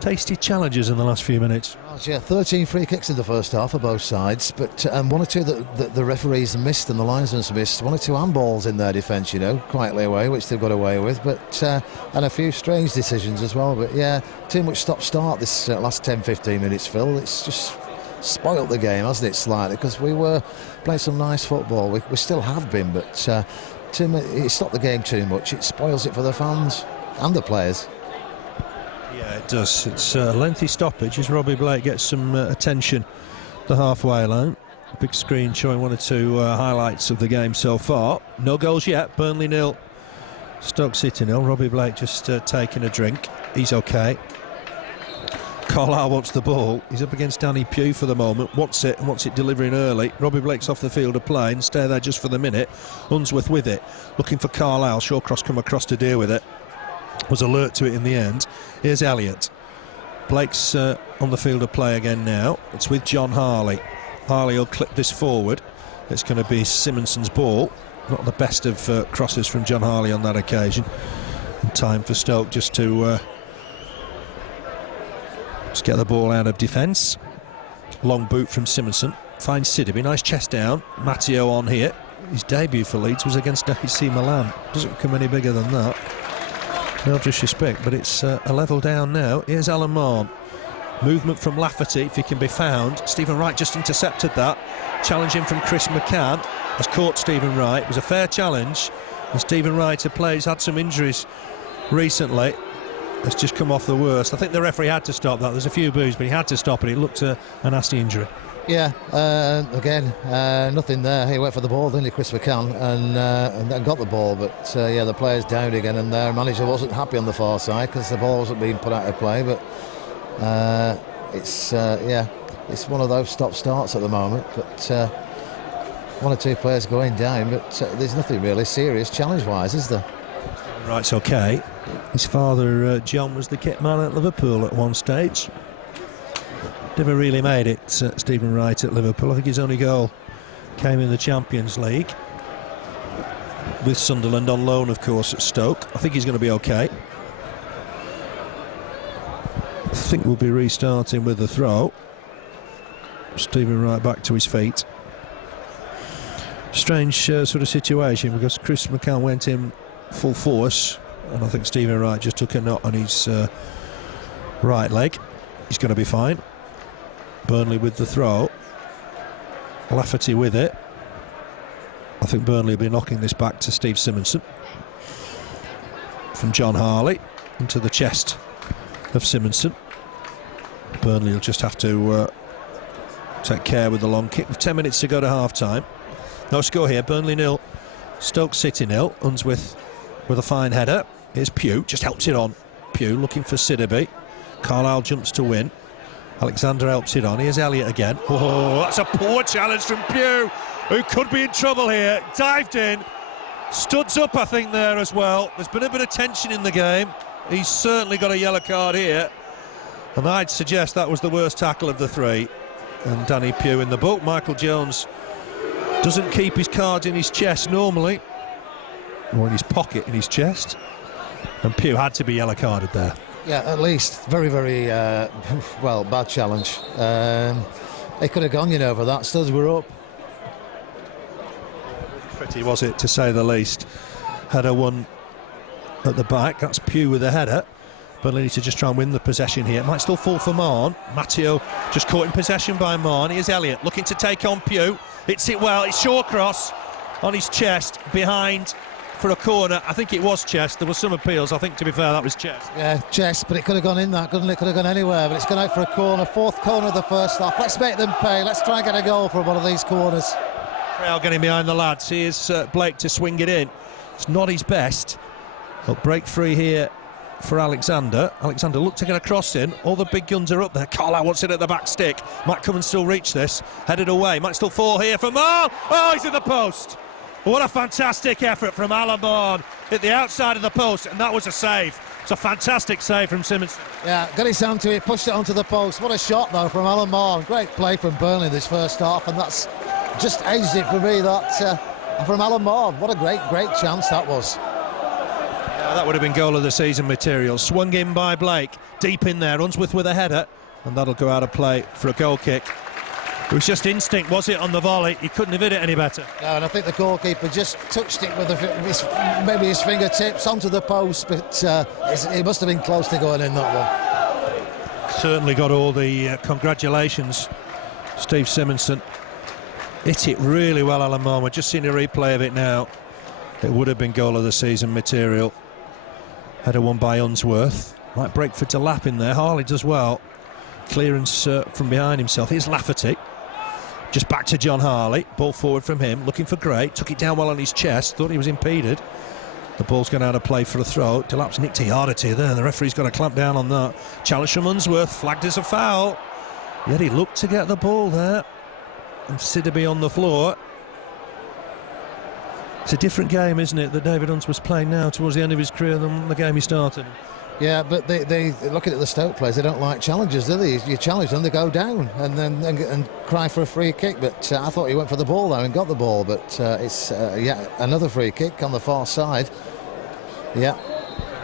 tasty challenges in the last few minutes. Yeah, 13 free kicks in the first half for both sides, but one or two that the referees missed and the linesmen's missed. One or two handballs in their defence, you know, quietly away, which they've got away with, but and a few strange decisions as well. But yeah, too much stop-start this last 10-15 minutes, Phil. It's just spoilt the game, hasn't it, slightly, because we were playing some nice football. We still have been, but it stopped the game too much. It spoils it for the fans and the players. Yeah, it does. It's a lengthy stoppage as Robbie Blake gets some attention the halfway line. Big screen showing one or two highlights of the game so far. No goals yet. Burnley 0, Stoke City 0. Robbie Blake just taking a drink. He's okay. Carlisle wants the ball. He's up against Danny Pugh for the moment. Wants it and wants it delivering early. Robbie Blake's off the field of play and stay there just for the minute. Unsworth with it, looking for Carlisle. Shawcross come across to deal with it. Was alert to it in the end. Here's Elliott. Blake's on the field of play again now. It's with John Harley. Harley will clip this forward. It's going to be Simonson's ball. Not the best of crosses from John Harley on that occasion. And time for Stoke just to get the ball out of defence. Long boot from Simonsen. Finds Sidibe. Nice chest down. Matteo on here. His debut for Leeds was against AC Milan. Doesn't come any bigger than that. No disrespect, but it's a level down now. Here's Alan Mahon. Movement from Lafferty, if he can be found. Stephen Wright just intercepted that. Challenging from Chris McCann has caught Stephen Wright. It was a fair challenge. And Stephen Wright, a player who's had some injuries recently, has just come off the worst. I think the referee had to stop that. There's a few boos, but he had to stop it. It looked a nasty injury. Yeah, again, nothing there. He went for the ball, didn't he, Chris McCann, and then got the ball. But yeah, the player's down again, and their manager wasn't happy on the far side because the ball wasn't being put out of play. But it's one of those stop-starts at the moment. But one or two players going down, but there's nothing really serious challenge-wise, is there? Right's okay. His father, John, was the kit man at Liverpool at one stage. Never really made it, Stephen Wright at Liverpool. I think his only goal came in the Champions League with Sunderland on loan, of course, at Stoke. I think he's going to be okay. I think we'll be restarting with the throw. Stephen Wright back to his feet. Strange sort of situation, because Chris McCann went in full force, and I think Stephen Wright just took a knot on his right leg. He's going to be fine. Burnley with the throw. Lafferty with it. I think Burnley will be knocking this back to Steve Simonsen. From John Harley into the chest of Simonsen. Burnley will just have to take care with the long kick. With 10 minutes to go to half-time. No score here. Burnley 0. Stoke City 0. Unsworth with a fine header. Here's Pugh. Just helps it on. Pugh looking for Sidibe. Carlisle jumps to win. Alexander helps it on. Here's Elliott again. Oh, that's a poor challenge from Pugh, who could be in trouble here. Dived in. Studs up, I think, there as well. There's been a bit of tension in the game. He's certainly got a yellow card here. And I'd suggest that was the worst tackle of the three. And Danny Pugh in the book. Michael Jones doesn't keep his cards in his chest normally, or in his pocket in his chest. And Pugh had to be yellow carded there. Yeah, at least. Very, very, well, bad challenge. They could have gone, you know, for that. Studs were up. Pretty, was it, to say the least. Header one at the back. That's Pugh with the header. But they need to just try and win the possession here. It might still fall for Mahon. Matteo just caught in possession by Mahon. Here's Elliott looking to take on Pugh. Hits it well. It's Shawcross on his chest behind for a corner. I think it was chest. There were some appeals. I think, to be fair, that was chest. Yeah, chest, but it could have gone in that, couldn't it? Could have gone anywhere, but it's gone out for a corner. Fourth corner of the first half. Let's make them pay. Let's try and get a goal from one of these corners. Crowd getting behind the lads. Here's Blake to swing it in. It's not his best. He'll break free here for Alexander. Alexander looked to get a cross in. All the big guns are up there. Carlisle wants it at the back stick. Might come and still reach this. Headed away. Might still fall here for Moor. Oh, he's in the post. What a fantastic effort from Alan Mahon at the outside of the post, and that was a save. It's a fantastic save from Simonsen. Yeah, got his hand to it, pushed it onto the post. What a shot, though, from Alan Mahon. Great play from Burnley this first half, and that's just edged it for me, that from Alan Mahon. What a great chance that was. Yeah, that would have been goal of the season material. Swung in by Blake, deep in there. Unsworth with a header, and that'll go out of play for a goal kick. It was just instinct, was it, on the volley? He couldn't have hit it any better. No, and I think the goalkeeper just touched it with maybe his fingertips onto the post, but it must have been close to going in, that one. Certainly got all the congratulations, Steve Simonsen. Hit it really well, Alan Mahon. We're just seeing a replay of it now. It would have been goal of the season material. Header won by Unsworth. Might break for Delap in there. Harley does well. Clearance from behind himself. Here's Lafferty. Just back to John Harley. Ball forward from him. Looking for Gray. Took it down well on his chest. Thought he was impeded. The ball's gone out of play for a throw. Delap's nicked Iardity there. The referee's got to clamp down on that. Challenge from Unsworth. Flagged as a foul. Yet he looked to get the ball there. And Sidibe on the floor. It's a different game, isn't it, that David Unsworth's playing now towards the end of his career than the game he started. Yeah, but they looking at the Stoke players, they don't like challenges, do they? You challenge them, they go down and cry for a free kick. But I thought he went for the ball there and got the ball. But it's another free kick on the far side. Yeah.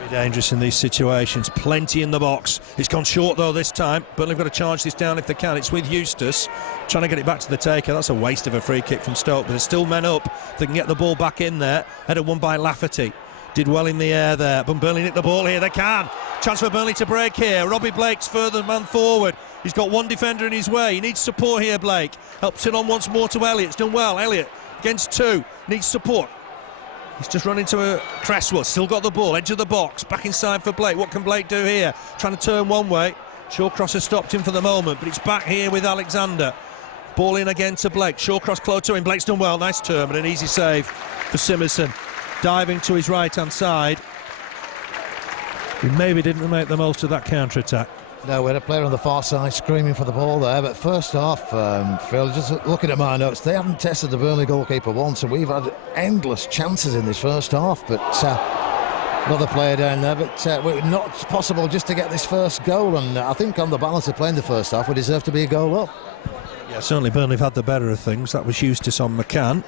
Very dangerous in these situations. Plenty in the box. It's gone short though this time. Burnley have got to charge this down if they can. It's with Eustace trying to get it back to the taker. That's a waste of a free kick from Stoke. But there's still men up. They can get the ball back in there. Header won by Lafferty. Did well in the air there, but Burnley nick the ball here, they can. Chance for Burnley to break here. Robbie Blake's further man forward. He's got one defender in his way. He needs support here, Blake. Helps it on once more to Elliott. It's done well. Elliott against two. Needs support. He's just run into a Cresswell. Still got the ball. Edge of the box. Back inside for Blake. What can Blake do here? Trying to turn one way. Shawcross has stopped him for the moment, but it's back here with Alexander. Ball in again to Blake. Shawcross close to him. Blake's done well. Nice turn, but an easy save for Simonsen. Diving to his right-hand side. He maybe didn't make the most of that counter-attack. No, we had a player on the far side screaming for the ball there, but first off, Phil, just looking at my notes, they haven't tested the Burnley goalkeeper once, and we've had endless chances in this first half, but another player down there, but not possible just to get this first goal, and I think on the balance of playing the first half, we deserve to be a goal up. Yeah, certainly Burnley have had the better of things. That was Eustace on McCann.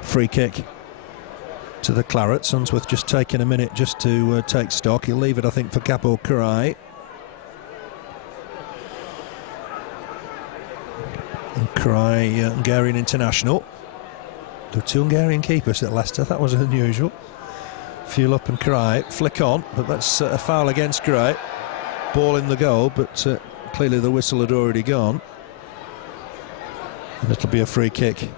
Free kick to the Clarets. Unsworth just taking a minute just to take stock. He'll leave it, I think, for Gábor Király. Király, Hungarian international. There were two Hungarian keepers at Leicester. That was unusual. Fuel up and Király. Flick on, but that's a foul against Gray. Ball in the goal, but clearly the whistle had already gone. And it'll be a free kick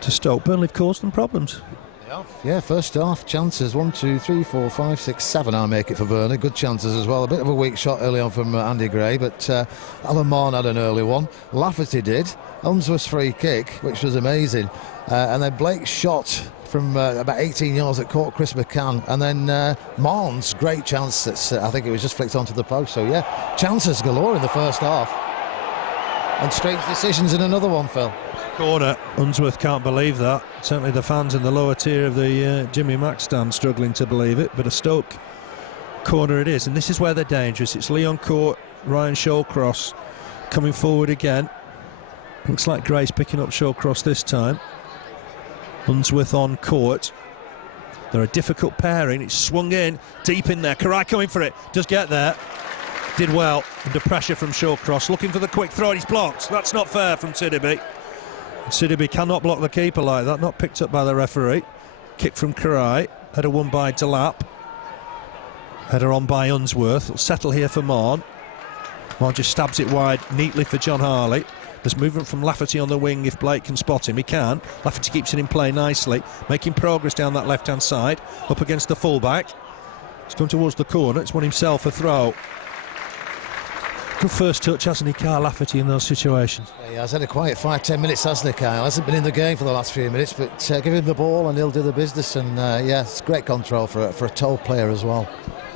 to Stoke. Burnley have caused them problems. Yeah, first half chances 1, 2, 3, 4, 5, 6, 7. I make it for Burnley. Good chances as well. A bit of a weak shot early on from Andy Gray, but Alan Mahon had an early one. Lafferty did. Unsworth's free kick, which was amazing, and then Blake's shot from about 18 yards at Cort Chris McCann, and then Mahon's great chance. That's I think it was just flicked onto the post. So yeah, chances galore in the first half, and strange decisions in another one, Phil. Corner. Unsworth can't believe that. Certainly the fans in the lower tier of the Jimmy Mack stand struggling to believe it, but a Stoke corner it is, and this is where they're dangerous. It's Leon Cort, Ryan Shawcross coming forward again. Looks like Gray's picking up Shawcross this time. Unsworth on Cort. They're a difficult pairing. It's swung in deep in there. Király coming for it. Does get there. Did well under pressure from Shawcross. Looking for the quick throw. He's blocked. That's not fair from Sidibe. Sidibe cannot block the keeper like that. Not picked up by the referee. Kick from Király. Header won by Delap. Header on by Unsworth. It'll settle here for Mahon. Mahon just stabs it wide neatly for John Harley. There's movement from Lafferty on the wing if Blake can spot him. He can. Lafferty keeps it in play nicely, making progress down that left-hand side, up against the full-back. He's come towards the corner. It's won himself a throw. Good first touch, hasn't he, Kyle Lafferty, in those situations? Yeah, he has had a quiet 5-10 minutes, hasn't he, Kyle? Hasn't been in the game for the last few minutes, but give him the ball and he'll do the business. And yeah, it's great control for a tall player as well.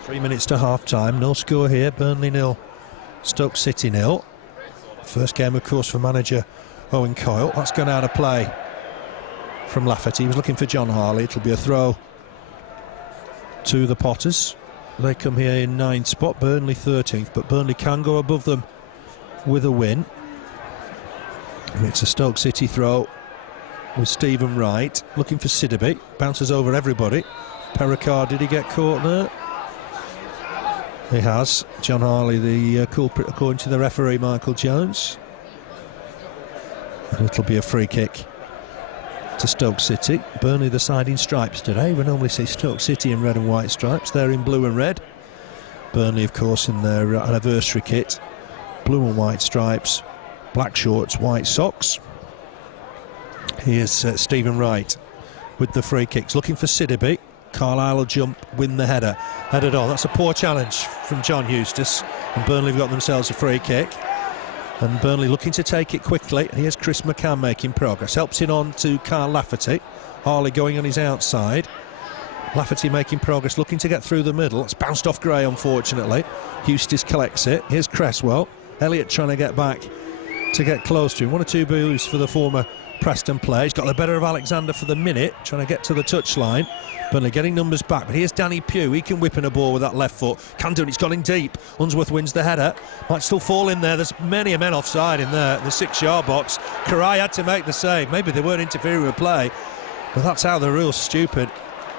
3 minutes to half-time. No score here. Burnley 0, Stoke City 0. First game, of course, for manager Owen Coyle. That's gone out of play from Lafferty. He was looking for John Harley. It'll be a throw to the Potters. They come here in 9th spot, Burnley 13th, but Burnley can go above them with a win. And it's a Stoke City throw with Stephen Wright looking for Sidibe. Bounces over everybody. Perricard, did he get caught there? He has. John Harley, the culprit, according to the referee, Michael Jones. And it'll be a free kick to Stoke City. Burnley the side in stripes today. We normally see Stoke City in red and white stripes. They're in blue and red. Burnley, of course, in their anniversary kit. Blue and white stripes, black shorts, white socks. Here's Stephen Wright with the free kicks. Looking for Sidibe. Carlisle will jump, win the header. Headed on. That's a poor challenge from John Eustace. And Burnley have got themselves a free kick. And Burnley looking to take it quickly. Here's Chris McCann making progress. Helps it on to Carl Lafferty. Harley going on his outside. Lafferty making progress, looking to get through the middle. It's bounced off Gray, unfortunately. Eustace collects it. Here's Cresswell. Elliott trying to get back to get close to him. 1 or 2 boos for the former Preston player. He's got the better of Alexander for the minute, trying to get to the touchline. Burnley getting numbers back, but here's Danny Pugh. He can whip in a ball with that left foot. Can do it. He's gone in deep. Unsworth wins the header. Might still fall in there. There's many men offside in there. The 6-yard box. Király had to make the save. Maybe they weren't interfering with play, but that's how the rule's stupid.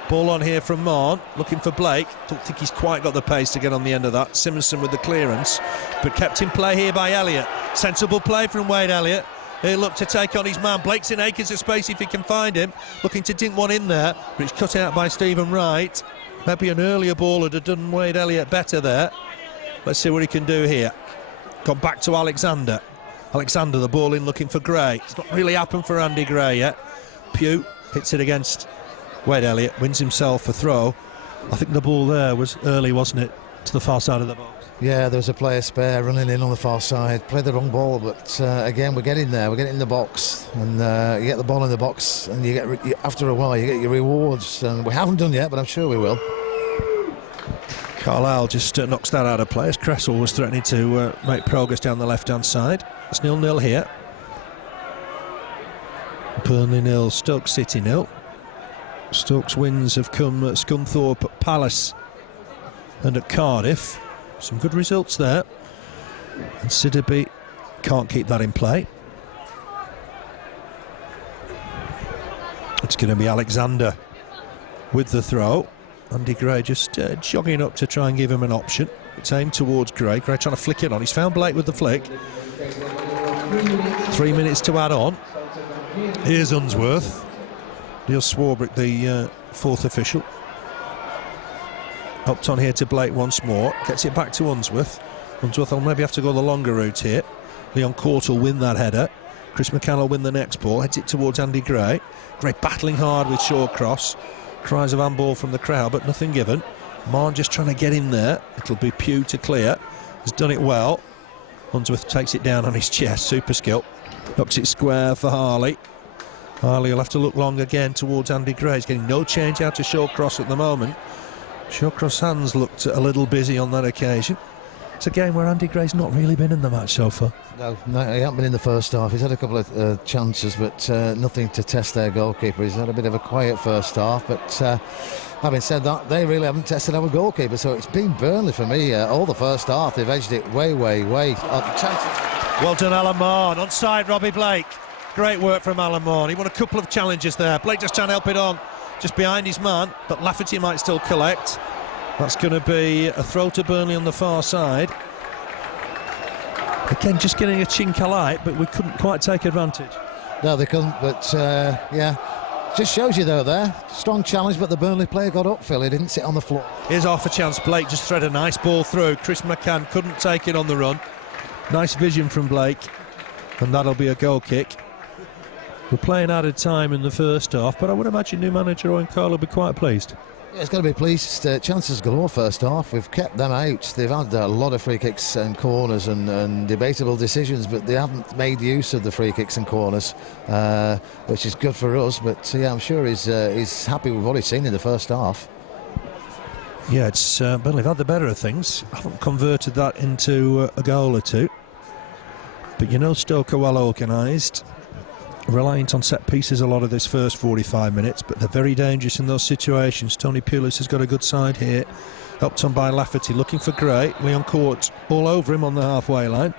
Ball on here from Mahon, looking for Blake. Don't think he's quite got the pace to get on the end of that. Simonsen with the clearance, but kept in play here by Elliott. Sensible play from Wade Elliott. He'll look to take on his man. Blake's in acres of space if he can find him. Looking to dink one in there, but it's cut out by Stephen Wright. Maybe an earlier ball would have done Wade Elliott better there. Let's see what he can do here. Gone back to Alexander. Alexander, the ball in, looking for Gray. It's not really happened for Andy Gray yet. Pugh hits it against Wade Elliott, wins himself a throw. I think the ball there was early, wasn't it, to the far side of the box? Yeah, there was a player spare running in on the far side. Played the wrong ball, but again, we're getting there. We're getting in the box, and you get the ball in the box, and you get after a while you get your rewards. And we haven't done yet, but I'm sure we will. Carlisle just knocks that out of play as Cresswell was threatening to make progress down the left-hand side. It's 0-0 here. Burnley 0, Stoke City 0. Stoke's wins have come at Scunthorpe, at Palace and at Cardiff. Some good results there. And Sidibe can't keep that in play. It's going to be Alexander with the throw. Andy Gray just jogging up to try and give him an option. It's aimed towards Gray. Gray trying to flick it on. He's found Blake with the flick. 3 minutes to add on. Here's Unsworth. Neil Swarbrick, the fourth official. Helped on here to Blake once more. Gets it back to Unsworth. Unsworth will maybe have to go the longer route here. Leon Cort will win that header. Chris McCann will win the next ball. Heads it towards Andy Gray. Gray battling hard with Shawcross. Cries of handball from the crowd, but nothing given. Mahon just trying to get in there. It'll be Pugh to clear. Has done it well. Unsworth takes it down on his chest. Super skill. Knocks it square for Harley. Harley will have to look long again towards Andy Gray. He's getting no change out to Shawcross at the moment. Shawcross' hands looked a little busy on that occasion. It's a game where Andy Gray's not really been in the match so far. No, he hasn't been in the first half. He's had a couple of chances, but nothing to test their goalkeeper. He's had a bit of a quiet first half, but having said that, they really haven't tested our goalkeeper, so it's been Burnley for me. All the first half, they've edged it way. Well done, Alan Mahon. Onside, Robbie Blake. Great work from Alan Mahon. He won a couple of challenges there. Blake just trying to help it on, just behind his man, but Lafferty might still collect. That's going to be a throw to Burnley on the far side. Again, just getting a chink of light, but we couldn't quite take advantage. No, they couldn't, but yeah. Just shows you though there. Strong challenge, but the Burnley player got up, Phil. He didn't sit on the floor. Here's half a chance. Blake just thread a nice ball through. Chris McCann couldn't take it on the run. Nice vision from Blake, and that'll be a goal kick. We're playing added time in the first half, but I would imagine new manager Owen Coyle will be quite pleased. Yeah, he's going to be pleased. Chances galore first half. We've kept them out. They've had a lot of free kicks and corners and debatable decisions, but they haven't made use of the free kicks and corners, which is good for us. But yeah, I'm sure he's happy with what he's seen in the first half. Yeah, it's Burnley have had the better of things. Haven't converted that into a goal or two. But you know, Stoke are well organised. Reliant on set pieces a lot of this first 45 minutes, but they're very dangerous in those situations. Tony Pulis has got a good side here, helped on by Lafferty, looking for Gray. Leon Cort all over him on the halfway line.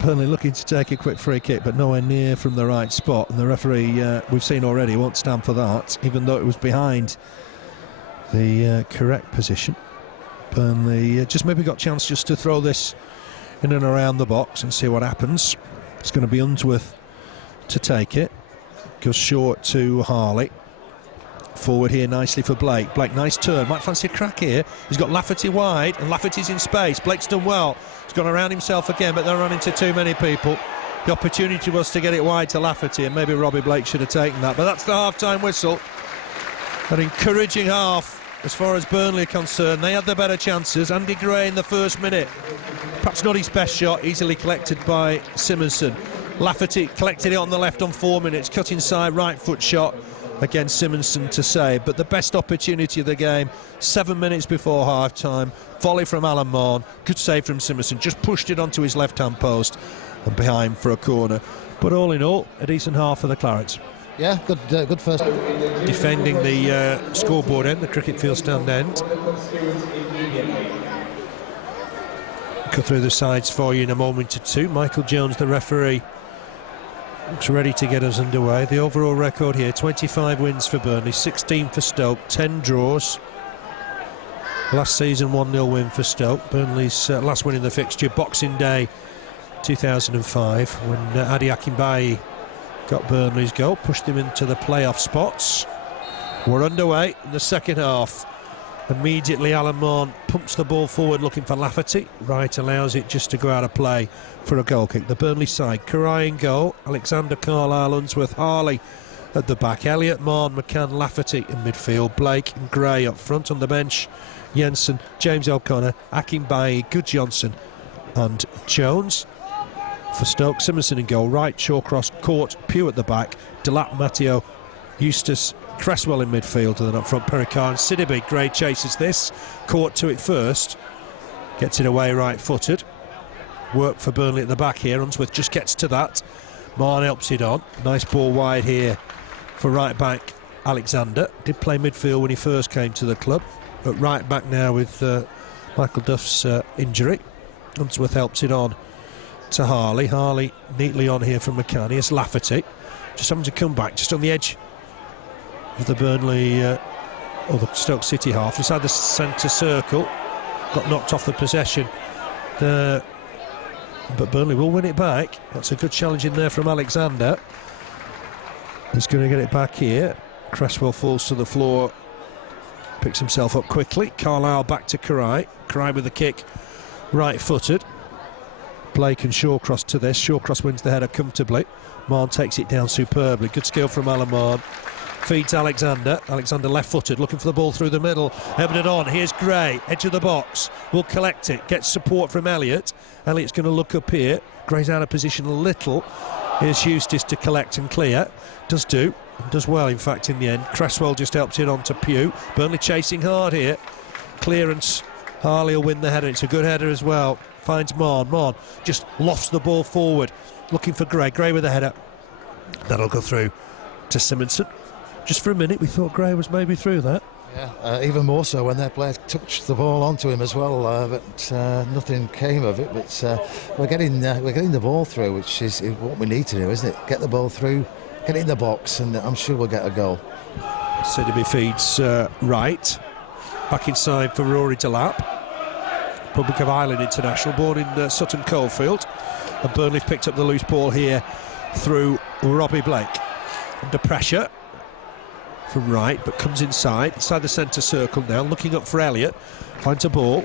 Burnley looking to take a quick free kick, but nowhere near from the right spot, and the referee, we've seen already, won't stand for that, even though it was behind the correct position. Burnley just maybe got a chance just to throw this in and around the box and see what happens. It's going to be Unsworth to take it. Goes short to Harley. Forward here nicely for Blake. Blake, nice turn. Might fancy a crack here. He's got Lafferty wide, and Lafferty's in space. Blake's done well. He's gone around himself again, but they're running into too many people. The opportunity was to get it wide to Lafferty, and maybe Robbie Blake should have taken that. But that's the half-time whistle. An encouraging half as far as Burnley are concerned. They had the better chances. Andy Gray in the first minute. Perhaps not his best shot, easily collected by Simonsen. Lafferty collected it on the left on 4 minutes, cut inside, right foot shot against Simonsen to save. But the best opportunity of the game, 7 minutes before half time, volley from Alan Mahon, good save from Simonsen, just pushed it onto his left hand post and behind for a corner. But all in all, a decent half for the Clarets. Yeah, good first. Defending the scoreboard end, the cricket field stand end. Go through the sides for you in a moment or two. Michael Jones, the referee, looks ready to get us underway. The overall record here, 25 wins for Burnley, 16 for Stoke, 10 draws. Last season 1-0 win for Stoke. Burnley's last win in the fixture, Boxing Day 2005, when Adi Akinbiyi got Burnley's goal, pushed him into the playoff spots. We're underway in the second half. Immediately Alan Mahon pumps the ball forward looking for Lafferty. Wright allows it just to go out of play for a goal kick. The Burnley side, Király in goal, Alexander, Carlisle, Unsworth, Harley at the back, Elliott, Mahon, McCann, Lafferty in midfield, Blake and Gray up front. On the bench, Jensen, James O'Connor, Akinbiyi, Guðjónsson and Jones. For Stoke, Simonsen in goal, Wright, Shawcross, Cort, Pugh at the back, Delap, Matteo, Eustace, Cresswell in midfield, and then up front Pericard and Sidibe. Gray chases this, Cort to it first, gets it away right-footed. Work for Burnley at the back here. Unsworth just gets to that. Mahon helps it on. Nice ball wide here for right back Alexander. Did play midfield when he first came to the club, but right back now with Michael Duff's injury. Unsworth helps it on to Harley. Harley neatly on here from McCann. Here's Lafferty, just having to come back, just on the edge of the Burnley or the Stoke City half, inside the centre circle. Got knocked off the possession, but Burnley will win it back. That's a good challenge in there from Alexander. He's going to get it back here. Cresswell falls to the floor, picks himself up quickly. Carlisle back to Király. Király with the kick, right-footed. Blake and Shawcross to this. Shawcross wins the header comfortably. Mahon takes it down superbly. Good skill from Alan Mahon. Feeds Alexander. Alexander left-footed, looking for the ball through the middle. Headed it on. Here's Gray, edge of the box. Will collect it. Gets support from Elliott. Elliott's going to look up here. Gray's out of position a little. Here's Eustace to collect and clear. Does do. Does well, in fact, in the end. Cresswell just helps it on to Pugh. Burnley chasing hard here. Clearance. Harley will win the header. It's a good header as well. Finds Mahon. Mahon just lofts the ball forward, looking for Gray. Gray with the header. That'll go through to Simonsen. Just for a minute we thought Gray was maybe through that. Yeah, even more so when their player touched the ball onto him as well, but nothing came of it. But we're getting the ball through, which is what we need to do, isn't it? Get the ball through, get it in the box, and I'm sure we'll get a goal. Sidibe feeds Wright. Back inside for Rory Delap. Republic of Ireland international, born in Sutton Coldfield. And Burnley picked up the loose ball here through Robbie Blake. Under pressure from Wright, but comes inside the centre circle now, looking up for Elliott. Finds a ball,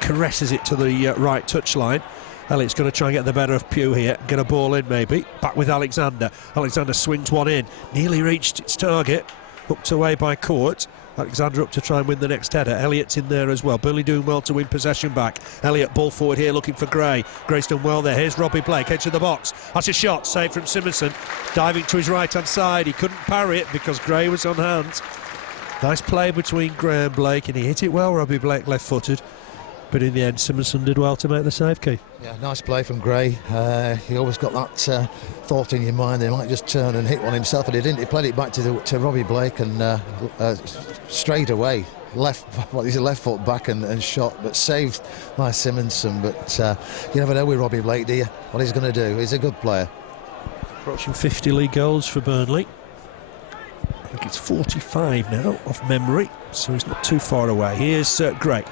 caresses it to the right touchline. Elliott's going to try and get the better of Pugh here, get a ball in maybe. Back with Alexander. Alexander swings one in, nearly reached its target. Hooked away by Cort. Alexander up to try and win the next header. Elliott's in there as well. Burnley doing well to win possession back. Elliott ball forward here looking for Gray. Gray's done well there. Here's Robbie Blake, edge of the box. That's a shot, saved from Simonsen. Diving to his right hand side. He couldn't parry it because Gray was on hand. Nice play between Gray and Blake, and he hit it well, Robbie Blake, left footed. But in the end, Simonsen did well to make the save, Keith. Yeah, nice play from Gray. He always got that thought in your mind that he might just turn and hit one himself, but he didn't. He played it back to Robbie Blake and straight away left foot back and shot, but saved by Simonsen. But you never know with Robbie Blake, do you? What he's going to do. He's a good player. Approaching 50 league goals for Burnley. I think it's 45 now off memory, so he's not too far away. Here's Gray.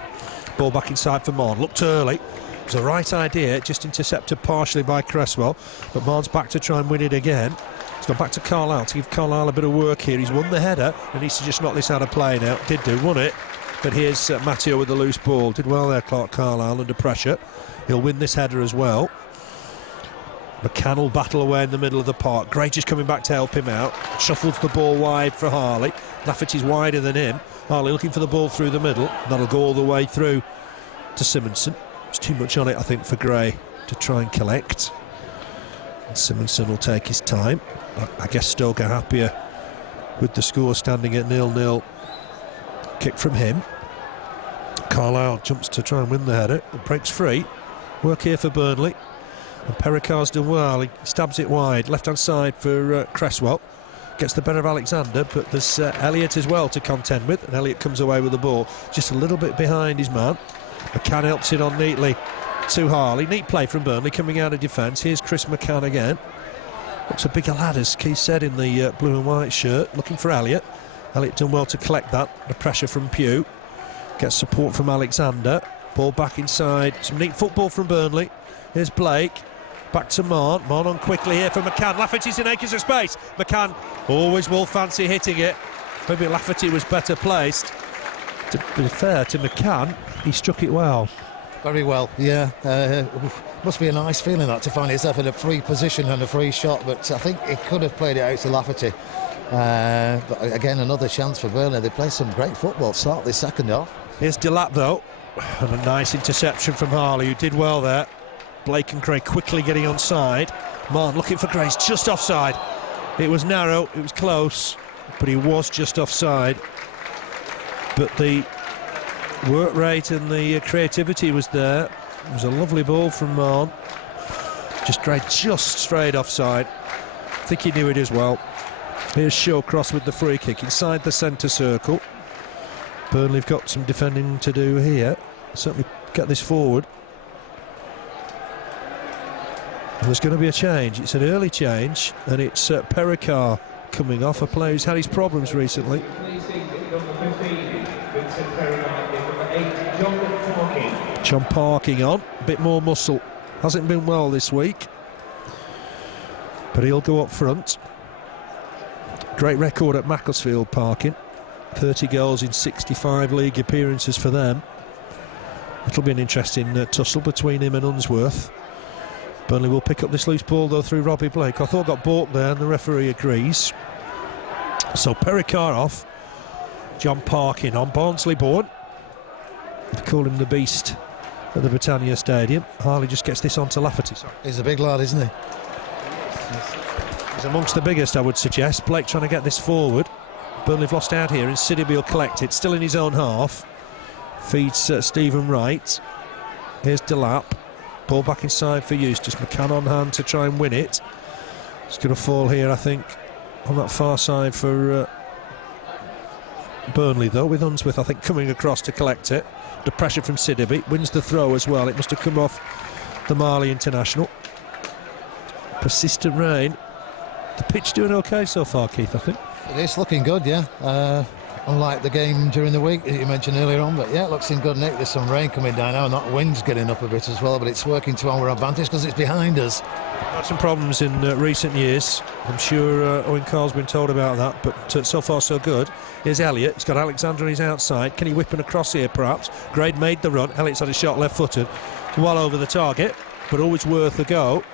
Ball back inside for Mahon. Looked early. It was the right idea, just intercepted partially by Cresswell, but Mahon's back to try and win it again. He's gone back to Carlisle to give Carlisle a bit of work here. He's won the header and needs to just knock this out of play now. Did do, won it. But here's Matteo with the loose ball. Did well there, Carlisle, under pressure. He'll win this header as well. McCann will battle away in the middle of the park. Gray just coming back to help him out. Shuffles the ball wide for Harley. Lafferty's wider than him. Harley looking for the ball through the middle. That'll go all the way through to Simonsen. It's too much on it, I think, for Gray to try and collect. And Simonsen will take his time. I guess Stoke are happier with the score standing at 0-0. Kick from him. Carlisle jumps to try and win the header. It breaks free. Work here for Burnley. And Pericard's done well. He stabs it wide. Left-hand side for Cresswell. Gets the better of Alexander, but there's Elliott as well to contend with, and Elliott comes away with the ball just a little bit behind his man. McCann helps it on neatly to Harley. Neat play from Burnley coming out of defence. Here's Chris McCann again. Looks a bigger lad, as Keith said, in the blue and white shirt, looking for Elliott. Elliott done well to collect that. The pressure from Pugh. Gets support from Alexander. Ball back inside. Some neat football from Burnley. Here's Blake. Back to Mahon. Mahon on quickly here for McCann. Lafferty's in acres of space. McCann always will fancy hitting it. Maybe Lafferty was better placed. To be fair to McCann, he struck it well. Very well, yeah. Must be a nice feeling that, to find yourself in a free position and a free shot, but I think he could have played it out to Lafferty. But again, another chance for Burnley. They played some great football to start this second half. Here's Delap though, and a nice interception from Harley, who did well there. Blake and Craig quickly getting onside. Mahon looking for Grace, just offside. It was narrow, it was close, but he was just offside. But the work rate and the creativity was there. It was a lovely ball from Mahon. Just straight offside. I think he knew it as well. Here's Shawcross with the free kick inside the centre circle. Burnley have got some defending to do here. Certainly get this forward. There's going to be a change. It's an early change, and it's Pericard coming off. A player who's had his problems recently. John Parking on, a bit more muscle. Hasn't been well this week, but he'll go up front. Great record at Macclesfield, Parking. 30 goals in 65 league appearances for them. It'll be an interesting tussle between him and Unsworth. Burnley will pick up this loose ball though through Robbie Blake. I thought got balked there, and the referee agrees. So Pericard off. John Parkin on. Barnsley born. They call him the Beast at the Britannia Stadium. Harley just gets this on to Lafferty. He's a big lad, isn't he? He's amongst the biggest, I would suggest. Blake trying to get this forward. Burnley have lost out here, and Sidibe will collect it. Still in his own half. Feeds Stephen Wright. Here's Delap. Ball back inside for Eustace. McCann on hand to try and win it. It's going to fall here, I think, on that far side for Burnley, though, with Unsworth, I think, coming across to collect it. The pressure from Sidibe. Wins the throw as well. It must have come off the Marley international. Persistent rain. The pitch doing OK so far, Keith, I think. It is looking good, yeah. Unlike the game during the week that you mentioned earlier on, but yeah, it looks in good nick. There's some rain coming down now, and that wind's getting up a bit as well, but it's working to our advantage because it's behind us. Had some problems in recent years. I'm sure Owen Carl's been told about that, but so far so good. Here's Elliott. He's got Alexander on his outside. Can he whip an across here, perhaps? Grade made the run. Elliott's had a shot left-footed, well over the target, but always worth a go.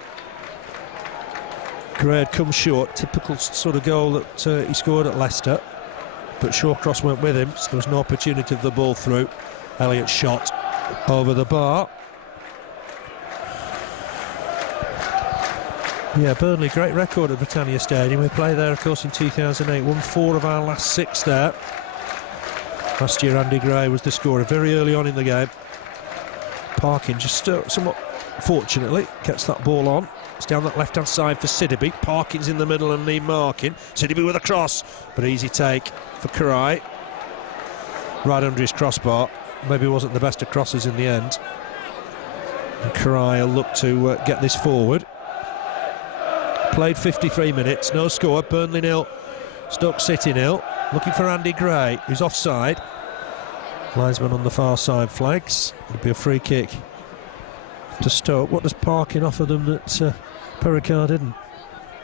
Grade comes short. Typical sort of goal that he scored at Leicester. But Shawcross went with him, so there was no opportunity of the ball through. Elliott shot over the bar. Yeah, Burnley, great record at Britannia Stadium. We played there, of course, in 2008. Won 4 of our last 6 there. Last year, Andy Gray was the scorer very early on in the game. Parkin just somewhat fortunately gets that ball on. It's down that left-hand side for Sidibe. Parkin's in the middle and Lee marking. Sidibe with a cross, but easy take for Király. Right under his crossbar. Maybe wasn't the best of crosses in the end. And Király will look to get this forward. Played 53 minutes, no score. Burnley 0, Stoke City 0. Looking for Andy Gray, who's offside. Linesman on the far side flags. It'll be a free kick to Stoke. What does Parkin offer them that Pericard didn't?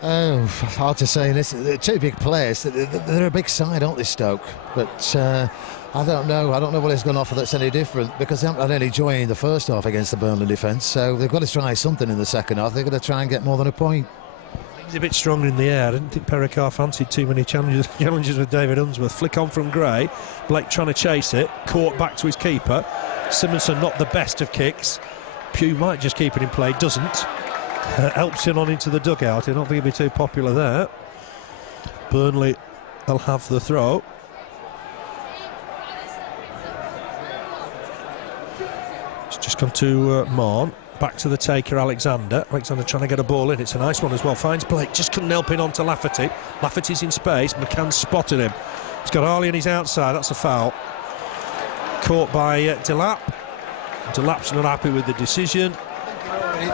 Oh, hard to say. They're 2 big players. They're a big side, aren't they, Stoke? But I don't know. I don't know what he's going to offer that's any different, because they haven't had any joy in the first half against the Burnley defence. So they've got to try something in the second half. They've got to try and get more than a point. He's a bit stronger in the air. I didn't think Pericard fancied too many challenges with David Unsworth. Flick on from Gray. Blake trying to chase it. Cort back to his keeper. Simonsen not the best of kicks. Pugh might just keep it in play, doesn't. Helps him on into the dugout. I don't think he'll be too popular there. Burnley will have the throw. It's just gone to Mahon. Back to the taker, Alexander. Alexander trying to get a ball in. It's a nice one as well. Finds Blake. Just couldn't help it on to Lafferty. Lafferty's in space. McCann spotted him. He's got Harley on his outside. That's a foul. Caught by Delap. Delap's not happy with the decision.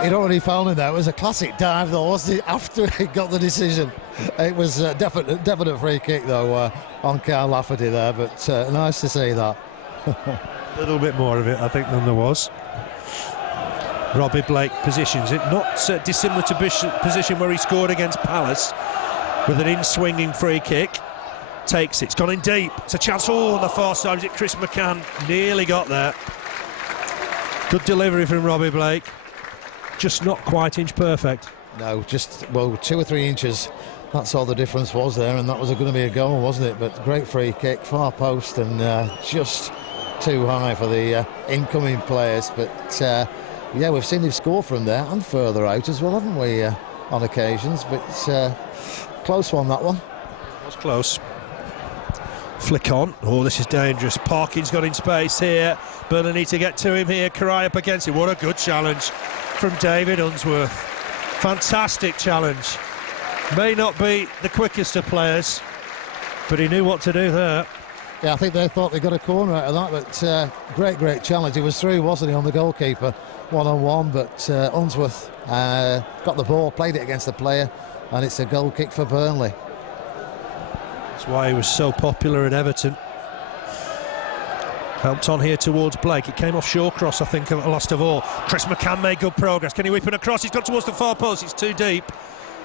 He'd already found him there. It was a classic dive, though, wasn't it? After he got the decision. It was a definite free kick, though, on Carl Lafferty there. But nice to see that. A little bit more of it, I think, than there was. Robbie Blake positions it, not dissimilar to position where he scored against Palace, with an in-swinging free kick. Takes it, it's gone in deep, it's a chance. On the far side, is it Chris McCann? Nearly got there. Good delivery from Robbie Blake, just not quite inch perfect. No, just, well, 2 or 3 inches. That's all the difference was there, and that was going to be a goal, wasn't it? But great free kick, far post, and just too high for the incoming players. But yeah, we've seen him score from there and further out as well, haven't we, on occasions? But close one, that one. It was close. Flick on. Oh, this is dangerous. Parkin's got in space here. Burnley need to get to him here. Király up against him. What a good challenge from David Unsworth. Fantastic challenge. May not be the quickest of players, but he knew what to do there. Yeah, I think they thought they got a corner out of that, but great challenge. He was through, wasn't he, on the goalkeeper, one-on-one, but Unsworth got the ball, played it against the player, and it's a goal kick for Burnley. That's why he was so popular at Everton. Helped on here towards Blake. It came off Shawcross, I think, last of all. Chris McCann made good progress. Can he whip it across? He's gone towards the far post. It's too deep.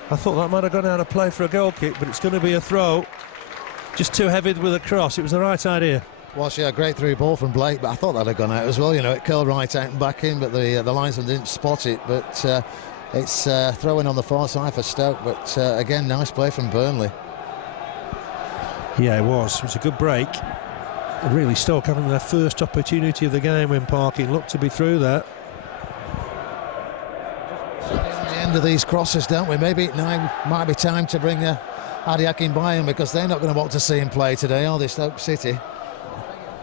I thought that might have gone out of play for a goal kick, but it's going to be a throw. Just too heavy with a cross. It was the right idea. Well, yeah, a great through ball from Blake, but I thought that had gone out as well. You know, it curled right out and back in, but the linesman didn't spot it. But it's throwing on the far side for Stoke. But again, nice play from Burnley. Yeah, it was. It was a good break. Really, Stoke having their first opportunity of the game when Parkin looked to be through there. The end of these crosses, don't we? Maybe now might be time to bring Akinbiyi in, because they're not going to want to see him play today, are they, Stoke City?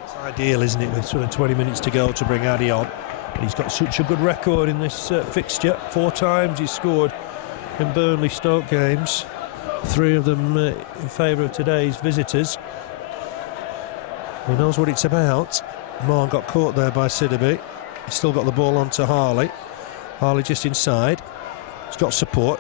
It's ideal, isn't it, with sort of 20 minutes to go to bring Addy on. He's got such a good record in this fixture. 4 times he's scored in Burnley Stoke games, 3 of them in favour of today's visitors. He knows what it's about. Mahon got caught there by Sidibe. He's still got the ball on to Harley. Harley just inside. He's got support.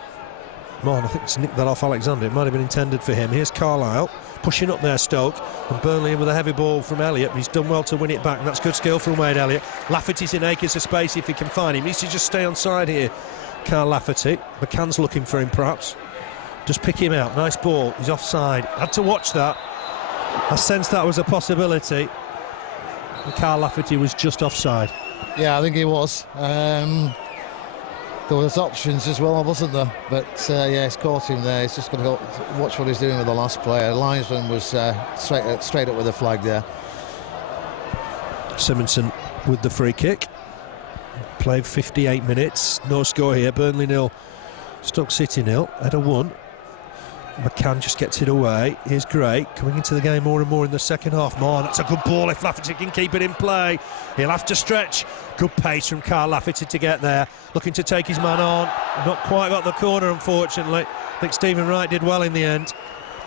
Mahon, I think, has nicked that off Alexander. It might have been intended for him. Here's Carlisle pushing up there, Stoke, and Burnley in with a heavy ball from Elliott. He's done well to win it back, and that's good skill from Wade Elliott. Lafferty's in acres of space if he can find him. He needs to just stay on side here, Carl Lafferty. McCann's looking for him, perhaps. Just pick him out. Nice ball. He's offside. Had to watch that. I sensed that was a possibility. Carl Lafferty was just offside. Yeah, I think he was. There was options as well, wasn't there? But yeah, he's caught him there. He's just got to watch what he's doing with the last player. The linesman was straight up with the flag there. Simonsen with the free kick. Played 58 minutes. No score here. Burnley 0, Stoke City 0. Header 1. McCann just gets it away. Here's Gray coming into the game more and more in the second half. Moore, that's a good ball if Lafferty can keep it in play. He'll have to stretch. Good pace from Carl Lafferty to get there. Looking to take his man on. Not quite got the corner, unfortunately. I think Stephen Wright did well in the end.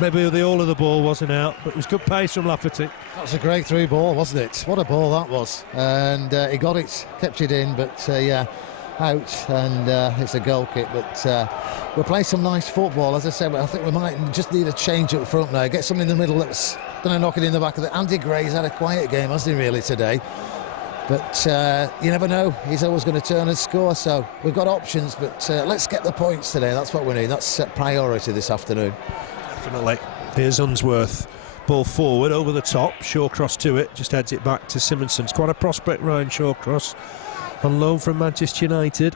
Maybe the all of the ball wasn't out, but it was good pace from Lafferty. That was a great through ball, wasn't it? What a ball that was. And he got it, kept it in, but yeah, out, and it's a goal kick. But we're playing some nice football, as I said. But I think we might just need a change up front now. Get someone in the middle that's going to knock it in the back of the. Andy Gray's had a quiet game, hasn't he, really, today? But you never know. He's always going to turn and score. So we've got options, but let's get the points today. That's what we need. That's priority this afternoon. Definitely. Here's Unsworth. Ball forward over the top. Shawcross to it. Just heads it back to Simonsen. It's quite a prospect, Ryan Shawcross, on loan from Manchester United.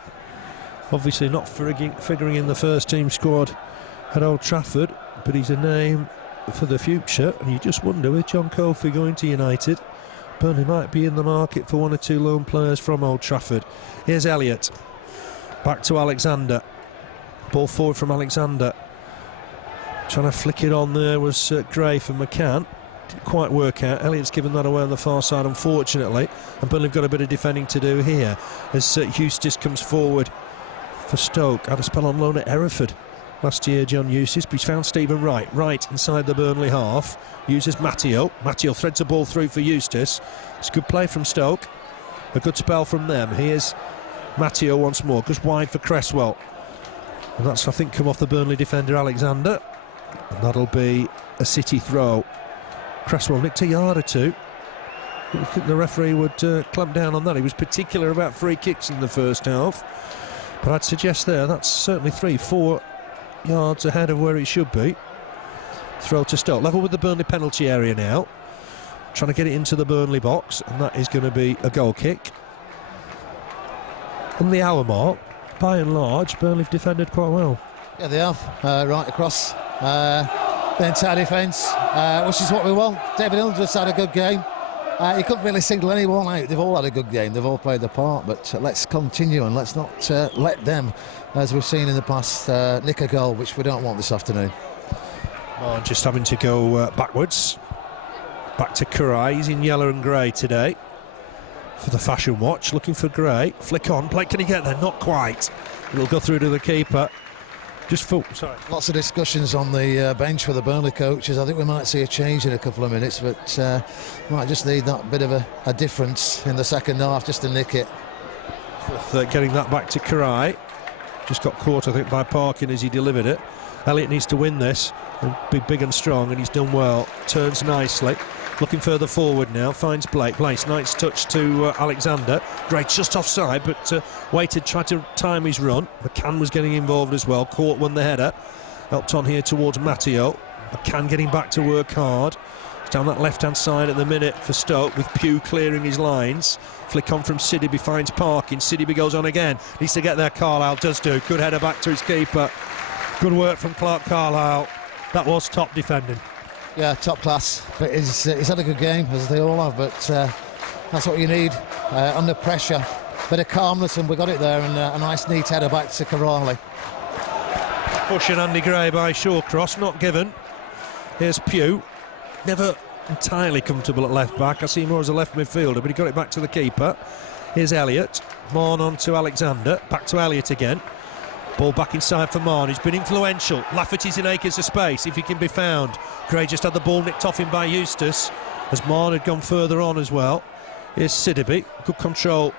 Obviously not figuring in the first team squad at Old Trafford, but he's a name for the future. And you just wonder, with John Kofi going to United, Burnley might be in the market for 1 or 2 loan players from Old Trafford. Here's Elliott. Back to Alexander. Ball forward from Alexander. Trying to flick it on there was Gray for McCann. Didn't quite work out. Elliott's given that away on the far side, unfortunately. And Burnley have got a bit of defending to do here as Eustace comes forward for Stoke. Had a spell on loan at Hereford last year, John Eustace, but he's found Stephen Wright. Wright inside the Burnley half. Uses Matteo. Matteo threads a ball through for Eustace. It's a good play from Stoke. A good spell from them. Here's Matteo once more. Goes wide for Cresswell. And that's, I think, come off the Burnley defender Alexander. And that'll be a City throw. Cresswell nicked a yard or 2. I think the referee would clamp down on that. He was particular about free kicks in the first half, but I'd suggest that's certainly 3-4 yards ahead of where it should be. Throw to Stoke, level with the Burnley penalty area now, trying to get it into the Burnley box, and that is going to be a goal kick. On the hour mark, by and large, Burnley have defended quite well. Yeah, they have, right across the entire defence, which is what we want. David Hill just had a good game. He couldn't really single anyone out. They've all had a good game, they've all played their part, but let's continue and let's not let them, as we've seen in the past, nick a goal, which we don't want this afternoon. Just having to go backwards. Back to Király, he's in yellow and grey today for the fashion watch, looking for grey. Flick on, Blake, can he get there? Not quite. It'll go through to the keeper. Sorry. Lots of discussions on the bench for the Burnley coaches. I think we might see a change in a couple of minutes, but might just need that bit of a difference in the second half just to nick it. Getting that back to Király. Just got caught, I think, by Parkin as he delivered it. Elliott needs to win this and be big and strong, and he's done well. Turns nicely. Looking further forward now, finds Blake. Blake's nice touch to Alexander. Great, just offside, but waited, tried to time his run. McCann was getting involved as well. Cort won the header. Helped on here towards Matteo. McCann getting back to work hard. He's down that left-hand side at the minute for Stoke, with Pugh clearing his lines. Flick on from Sidibe, finds Parkin. Sidibe goes on again. Needs to get there, Carlisle does do. Good header back to his keeper. Good work from Carlisle. That was top defending. Yeah, top class. But he's had a good game, as they all have, but that's what you need under pressure. Bit of calmness, and we got it there, and a nice neat header back to Carlisle. Pushing Andy Gray by Shawcross, not given. Here's Pugh. Never entirely comfortable at left back. I see him more as a left midfielder, but he got it back to the keeper. Here's Elliott. Mahon on to Alexander. Back to Elliott again. Ball back inside for Mahon. He's been influential. Lafferty's in acres of space if he can be found. Gray just had the ball nicked off him by Eustace, as Mahon had gone further on as well. Here's Sidibe. Good control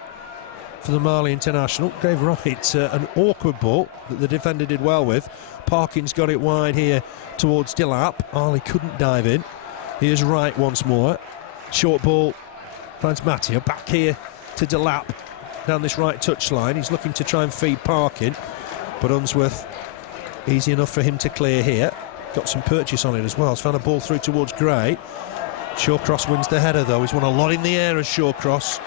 for the Mali international. Gave Wright an awkward ball that the defender did well with. Parkin's got it wide here towards Delap. Harley couldn't dive in. Here's Wright once more. Short ball finds Matteo. Back here to Delap down this right touchline. He's looking to try and feed Parkin, but Unsworth easy enough for him to clear here. Got some purchase on it as well. He's found a ball through towards Gray. Shawcross wins the header though. He's won a lot in the air as Shawcross.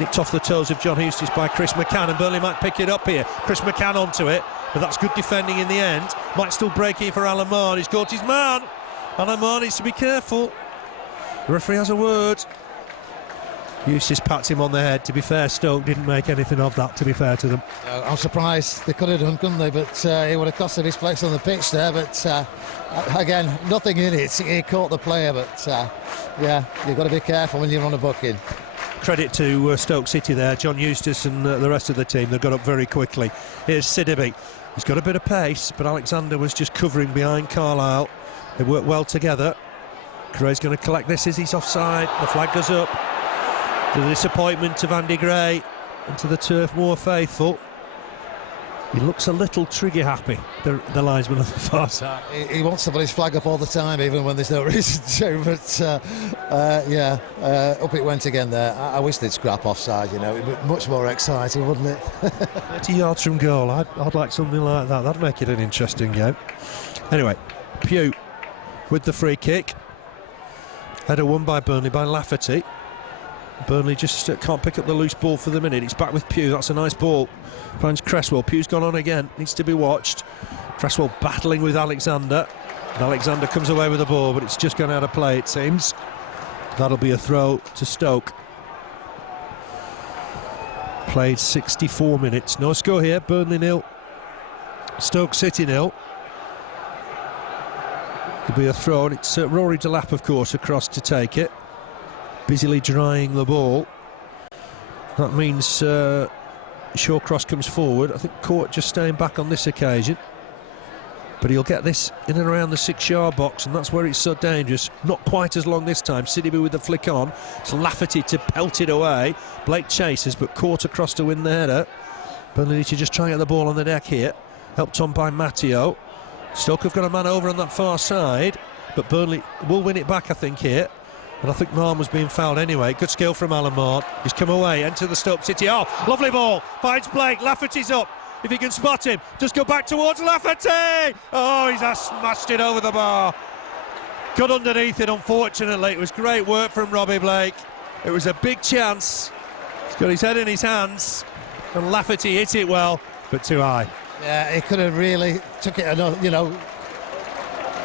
Nicked off the toes of John Eustace by Chris McCann, and Burnley might pick it up here. Chris McCann onto it, but that's good defending in the end. Might still break here for Alan Moor. He's caught his man. Alan Moor needs to be careful. The referee has a word. Eustace pats him on the head. To be fair, Stoke didn't make anything of that, to be fair to them. I'm surprised. They could have done, couldn't they? But it would have cost him his place on the pitch there. But again, nothing in it. He caught the player, but yeah, you've got to be careful when you're on a booking. Credit to Stoke City there. John Eustace and the rest of the team, they got up very quickly. Here's Sidibe. He's got a bit of pace, but Alexander was just covering behind Carlisle. They work well together. Gray's going to collect this as he's offside. The flag goes up. The disappointment of Andy Gray and to the Turf Moor faithful. He looks a little trigger happy, the linesman on the far side. He wants to put his flag up all the time, even when there's no reason to. But yeah, up it went again there. I wish they'd scrap offside, you know. It'd be much more exciting, wouldn't it? 30 yards from goal. I'd like something like that. That'd make it an interesting game. Anyway, Pugh with the free kick. Header won by Burnley by Lafferty. Burnley just can't pick up the loose ball for the minute. It's back with Pugh. That's a nice ball. Finds Cresswell. Pugh's gone on again. Needs to be watched. Cresswell battling with Alexander. And Alexander comes away with the ball, but it's just gone out of play, it seems. That'll be a throw to Stoke. Played 64 minutes. No score here. Burnley 0. Stoke City 0. There'll be a throw, and it's Rory Delap, of course, across to take it. Busily drying the ball. That means Shawcross comes forward. I think Cort just staying back on this occasion, but he'll get this in and around the 6-yard box, and that's where it's so dangerous. Not quite as long this time. Sidibe with the flick on. It's Lafferty to pelt it away. Blake chases, but Cort across to win the header. Burnley need to just try and get the ball on the deck here. Helped on by Matteo. Stoke have got a man over on that far side, but Burnley will win it back, I think, here. And I think Mahon was being fouled anyway. Good skill from Alan Mahon. He's come away, enter the Stoke City. Oh, lovely ball. Finds Blake. Lafferty's up. If he can spot him, just go back towards Lafferty. Oh, he's smashed it over the bar. Got underneath it, unfortunately. It was great work from Robbie Blake. It was a big chance. He's got his head in his hands, and Lafferty hit it well, but too high. Yeah, he could have really took it, you know,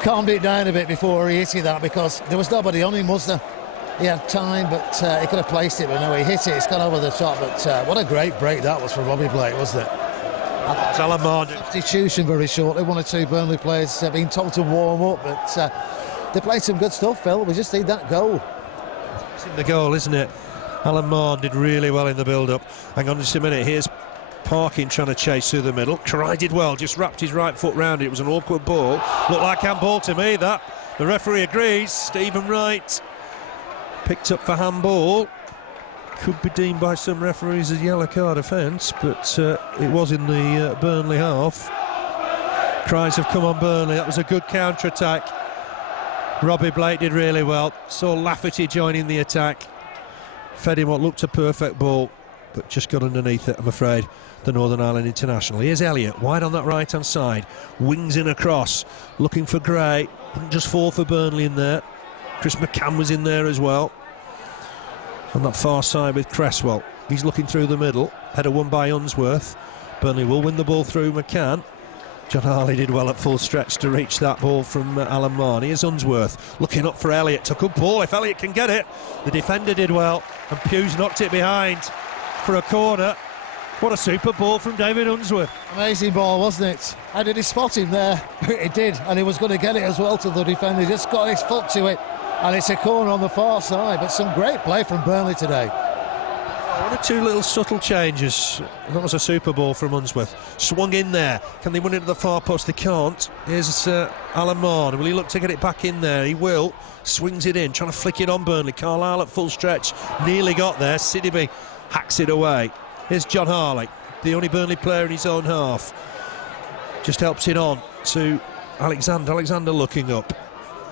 calmed it down a bit before he hit it that, because there was nobody on him, was there? He had time, but he could have placed it, but no, he hit it. It's gone over the top, but what a great break that was for Robbie Blake, wasn't it? Alan Mahon. Substitution very shortly. One or two Burnley players have been told to warm up, but they played some good stuff, Phil. We just need that goal. It's in the goal, isn't it? Alan Mahon did really well in the build-up. Hang on just a minute. Here's Parkin trying to chase through the middle. Király did well, just wrapped his right foot round it. It was an awkward ball. Looked like handball to me, that. The referee agrees. Stephen Wright picked up for handball. Could be deemed by some referees as yellow card offence, but it was in the Burnley half. Cries have come on Burnley. That was a good counter-attack. Robbie Blake did really well. Saw Lafferty joining the attack. Fed him what looked a perfect ball, but just got underneath it, I'm afraid, the Northern Ireland international. Here's Elliott, wide on that right-hand side. Wings in across, looking for Gray. Didn't just fall for Burnley in there. Chris McCann was in there as well. On that far side with Cresswell. He's looking through the middle. Header won by Unsworth. Burnley will win the ball through McCann. John Harley did well at full stretch to reach that ball from Alan Mahon. Here's Unsworth looking up for Elliott. Took a ball if Elliott can get it. The defender did well, and Pugh's knocked it behind for a corner. What a super ball from David Unsworth. Amazing ball, wasn't it? How did he spot him there? He did, and he was going to get it as well to the defender. He just got his foot to it, and it's a corner on the far side. But some great play from Burnley today. One or two little subtle changes. That was a super ball from Unsworth. Swung in there. Can they win it to the far post? They can't. Here's Alan Mahon. Will he look to get it back in there? He will. Swings it in, trying to flick it on Burnley. Carlisle at full stretch. Nearly got there. Sidibe hacks it away. Here's John Harley, the only Burnley player in his own half. Just helps it on to Alexander. Alexander looking up.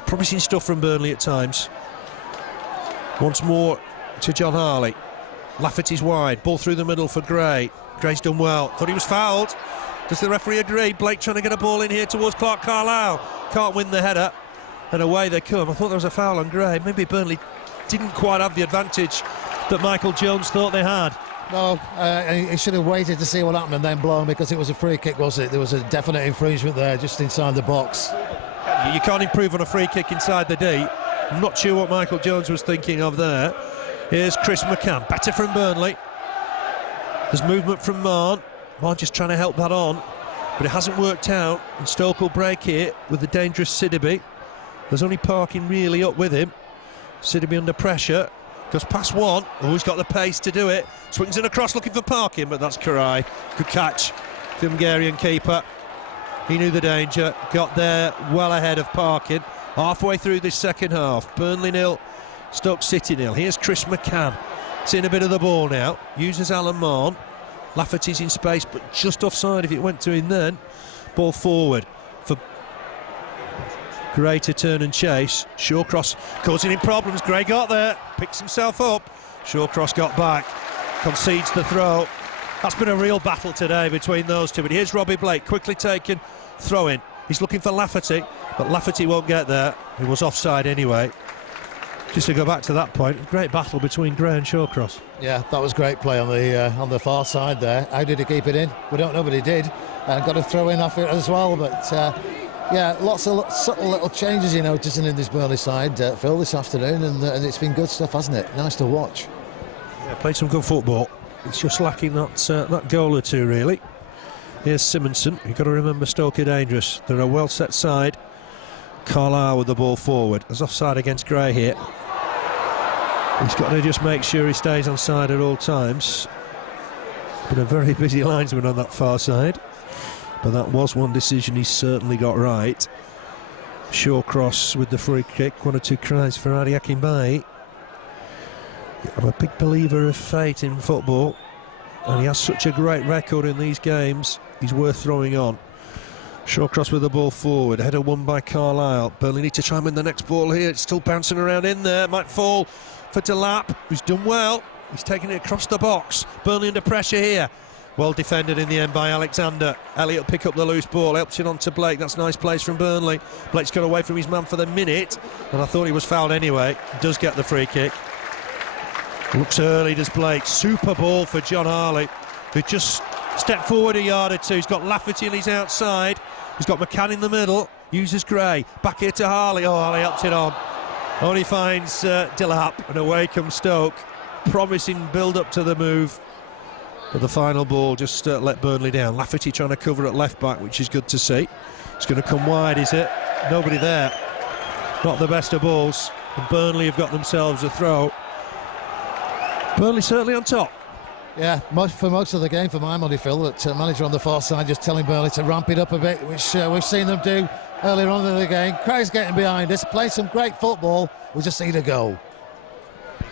Promising stuff from Burnley at times. Once more to John Harley. Lafferty's wide, ball through the middle for Gray. Gray's done well. Thought he was fouled. Does the referee agree? Blake trying to get a ball in here towards Clarke Carlisle. Can't win the header, and away they come. I thought there was a foul on Gray. Maybe Burnley didn't quite have the advantage that Michael Jones thought they had. No, he should have waited to see what happened and then blown, because it was a free kick, wasn't it? There was a definite infringement there just inside the box. You can't improve on a free kick inside the D. I'm not sure what Michael Jones was thinking of there. Here's Chris McCann, better from Burnley. There's movement from Mahon. Mahon just trying to help that on, but it hasn't worked out, and Stoke will break here with the dangerous Sidibe. There's only Parkin really up with him. Sidibe under pressure, goes past one. Oh, he's got the pace to do it. Swings in across looking for Parkin, but that's Király. Good catch, the Hungarian keeper. He knew the danger, got there well ahead of Parkin. Halfway through this second half, Burnley 0, Stoke City 0. Here's Chris McCann. It's in a bit of the ball now. Uses Alan Mahon. Lafferty's in space, but just offside if it went to him then. Ball forward for Gray to turn and chase. Shawcross causing him problems. Gray got there, picks himself up. Shawcross got back, concedes the throw. That's been a real battle today between those two. But here's Robbie Blake, quickly taken, throw in. He's looking for Lafferty, but Lafferty won't get there. He was offside anyway. Just to go back to that point, great battle between Gray and Shawcross. Yeah, that was great play on the far side there. How did he keep it in? We don't know, but he did. And got a throw in off it as well. But yeah, lots of subtle little changes you're noticing in this Burnley side, Phil, this afternoon, and it's been good stuff, hasn't it? Nice to watch. Yeah, played some good football. It's just lacking that goal or two, really. Here's Simonsen. You've got to remember Stoke are dangerous. They're a well set side. Carlisle with the ball forward. There's offside against Gray here. He's got to just make sure he stays on side at all times. Been a very busy linesman on that far side, but that was one decision he certainly got right. Shawcross with the free kick. One or two cries for Akinbiyi. I'm a big believer of fate in football, and he has such a great record in these games. He's worth throwing on. Shawcross with the ball forward, header won by Carlisle. Burnley need to try and win the next ball here. It's still bouncing around in there, might fall for Delap, who's done well. He's taking it across the box. Burnley under pressure here. Well defended in the end by Alexander. Elliott pick up the loose ball, helps it on to Blake. That's nice place from Burnley. Blake's got away from his man for the minute, and I thought he was fouled anyway. He does get the free kick. Looks early, does Blake. Super ball for John Harley, who just stepped forward a yard or two. He's got Lafferty on his outside. He's got McCann in the middle. Uses Gray. Back here to Harley. Oh, Harley helps it on. Only finds Delap, and away comes Stoke. Promising build-up to the move. But the final ball just let Burnley down. Lafferty trying to cover at left-back, which is good to see. It's going to come wide, is it? Nobody there. Not the best of balls. And Burnley have got themselves a throw. Burnley certainly on top. Yeah, for most of the game, for my money, Phil, that manager on the far side just telling Burnley to ramp it up a bit, which we've seen them do earlier on in the game. Craig's getting behind us, playing some great football. We just need a goal.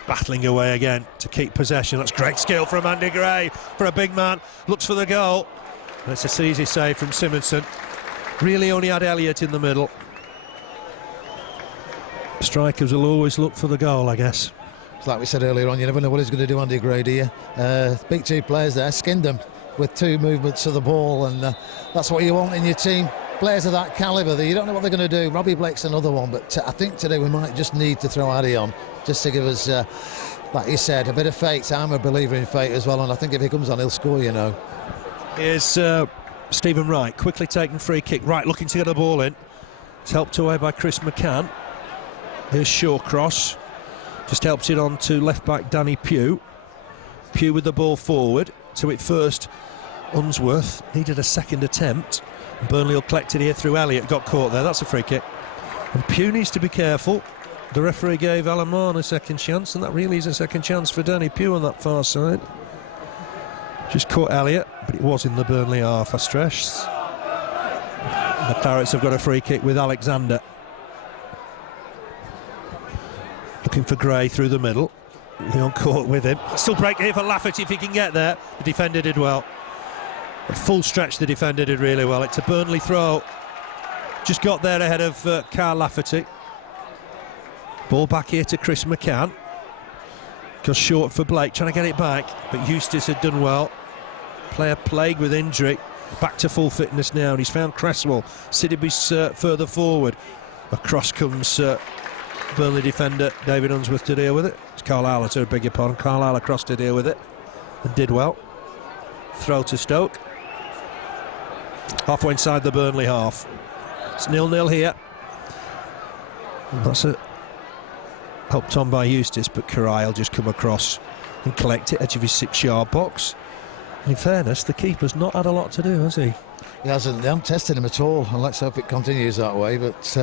Battling away again to keep possession. That's great skill from Andy Gray for a big man. Looks for the goal. That's a easy save from Simonsen. Really only had Elliott in the middle. Strikers will always look for the goal, I guess. Like we said earlier on, you never know what he's going to do, Andy Gray, do you? Big two players there, skinned them with two movements of the ball, and that's what you want in your team. Players of that calibre, you don't know what they're going to do. Robbie Blake's another one, but I think today we might just need to throw Addy on, just to give us, like you said, a bit of fate. I'm a believer in fate as well, and I think if he comes on, he'll score, you know. Here's Stephen Wright, quickly taking free kick. Wright looking to get the ball in. It's helped away by Chris McCann. Here's Shawcross. Just helps it on to left-back Danny Pugh. Pugh with the ball forward. So at first, Unsworth needed a second attempt. Burnley will collect it here through Elliott. Got caught there. That's a free kick. And Pugh needs to be careful. The referee gave Mahon a second chance, and that really is a second chance for Danny Pugh on that far side. Just caught Elliott, but it was in the Burnley half, I stress. The Clarets have got a free kick with Alexander. Looking for Gray through the middle. Leon Cort with him. Still break here for Lafferty if he can get there. The defender did well. A full stretch, the defender did really well. It's a Burnley throw. Just got there ahead of Carl Lafferty. Ball back here to Chris McCann. Goes short for Blake, trying to get it back. But Eustace had done well. Player plagued with injury. Back to full fitness now, and he's found Cresswell. Sidibe's further forward. Across comes Burnley defender David Unsworth to deal with it. It's Carlisle, I beg your pardon. Carlisle across to deal with it, and did well. Throw to Stoke. Halfway inside the Burnley half. It's 0-0 here. And that's it. Helped on by Eustace, but Király will just come across and collect it, edge of his 6-yard box. And in fairness, the keeper's not had a lot to do, has he? He hasn't. They haven't tested him at all, and let's hope it continues that way. But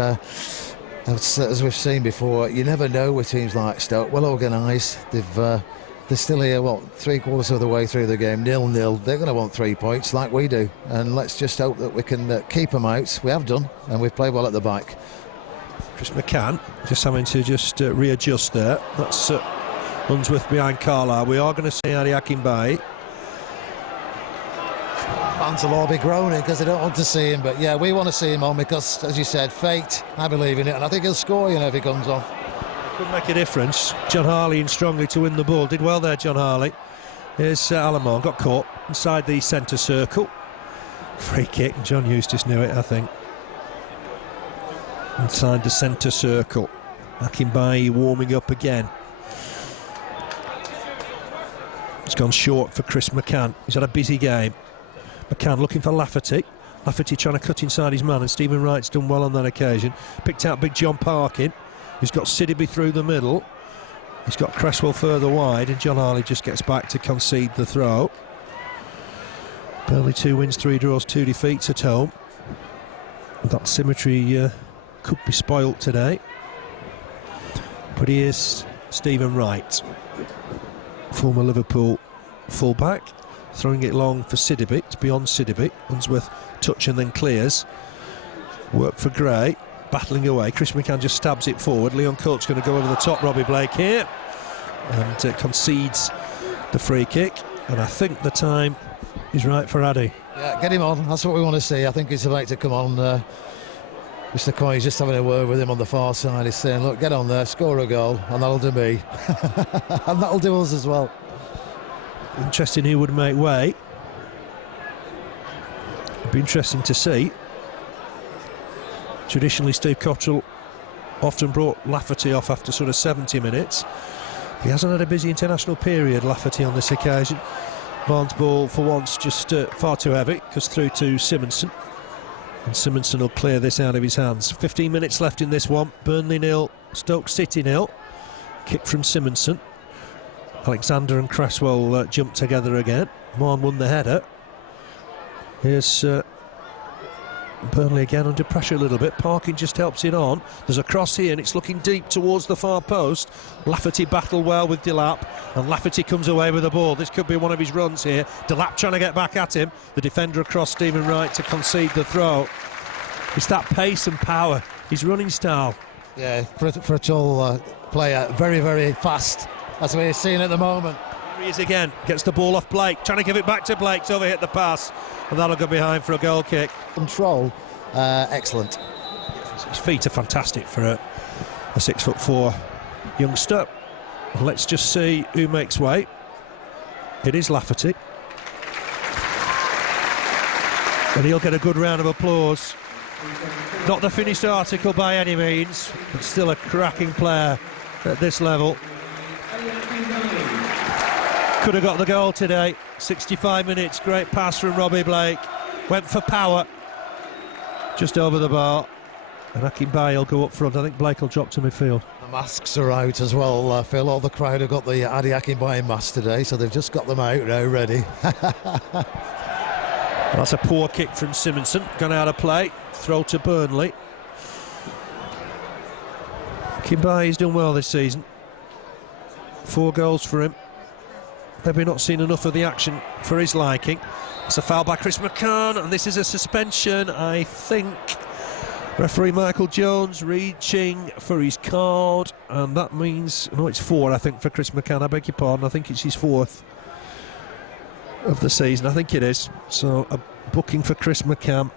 as we've seen before, you never know with teams like Stoke. Well organised. They're still here, what, 3/4 of the way through the game, 0-0. They're going to want 3 points like we do, and let's just hope that we can keep them out. We have done, and we've played well at the back. Chris McCann just having to readjust there. That's Unsworth behind Carlisle. We are going to see Akinbiyi. Fans will all be groaning because they don't want to see him, but yeah, we want to see him on because, as you said, fate, I believe in it, and I think he'll score, you know, if he comes on. Could make a difference. John Harley in strongly to win the ball. Did well there, John Harley. Here's Mahon, got caught inside the centre circle. Free kick. John Eustace knew it, I think. Inside the centre circle. Akinbiyi warming up again. It's gone short for Chris McCann. He's had a busy game. McCann looking for Lafferty. Lafferty trying to cut inside his man, and Stephen Wright's done well on that occasion. Picked out big John Parkin. He's got Sidibe through the middle. He's got Cresswell further wide, and John Harley just gets back to concede the throw. Burnley 2 wins, 3 draws, 2 defeats at home. That symmetry could be spoilt today. But here's Stephen Wright, former Liverpool fullback, throwing it long for Sidibe. It's beyond Sidibe. Unsworth touch and then clears. Work for Gray. Battling away. Chris McCann just stabs it forward. Leon Cort's going to go over the top. Robbie Blake here. And concedes the free kick. And I think the time He's right for Addy. Yeah, get him on. That's what we want to see. I think he's about to come on. Mr. Coyle's just having a word with him on the far side. He's saying, look, get on there, score a goal, and that'll do me. And that'll do us as well. Interesting who would make way. It'd be interesting to see. Traditionally, Steve Cottrell often brought Lafferty off after sort of 70 minutes. He hasn't had a busy international period, Lafferty, on this occasion. Mahon's ball, for once, just far too heavy, goes through to Simonsen. And Simonsen will clear this out of his hands. 15 minutes left in this one. Burnley 0, Stoke City 0. Kick from Simonsen. Alexander and Cresswell jumped together again. Mahon won the header. Here's Burnley again under pressure a little bit. Parkin just helps it on. There's a cross here and it's looking deep towards the far post. Lafferty battled well with Delap, and Lafferty comes away with the ball. This could be one of his runs here. Delap trying to get back at him. The defender across Stephen Wright to concede the throw. It's that pace and power, his running style. Yeah, for a tall player, very, very fast. That's what he's seeing at the moment. Here he is again, gets the ball off Blake, trying to give it back to Blake to overhit the pass, and that'll go behind for a goal kick. Control, excellent. His feet are fantastic for a 6'4" youngster. Let's just see who makes way. It is Lafferty, and he'll get a good round of applause. Not the finished article by any means, but still a cracking player at this level. Could have got the goal today. 65 minutes, great pass from Robbie Blake. Went for power, just over the bar. And Akinbiyi will go up front. I think Blake will drop to midfield. The masks are out as well, Phil. All the crowd have got the Adi Akinbiyi mask today, so they've just got them out now, ready. That's a poor kick from Simonsen, gone out of play. Throw to Burnley. Akinbiyi's done well this season. 4 goals for him. Maybe not seen enough of the action for his liking. It's a foul by Chris McCann, and this is a suspension, I think. Referee Michael Jones reaching for his card, and that means, no, it's 4, I think, for Chris McCann. I beg your pardon, I think it's his 4th of the season. I think it is. So a booking for Chris McCann.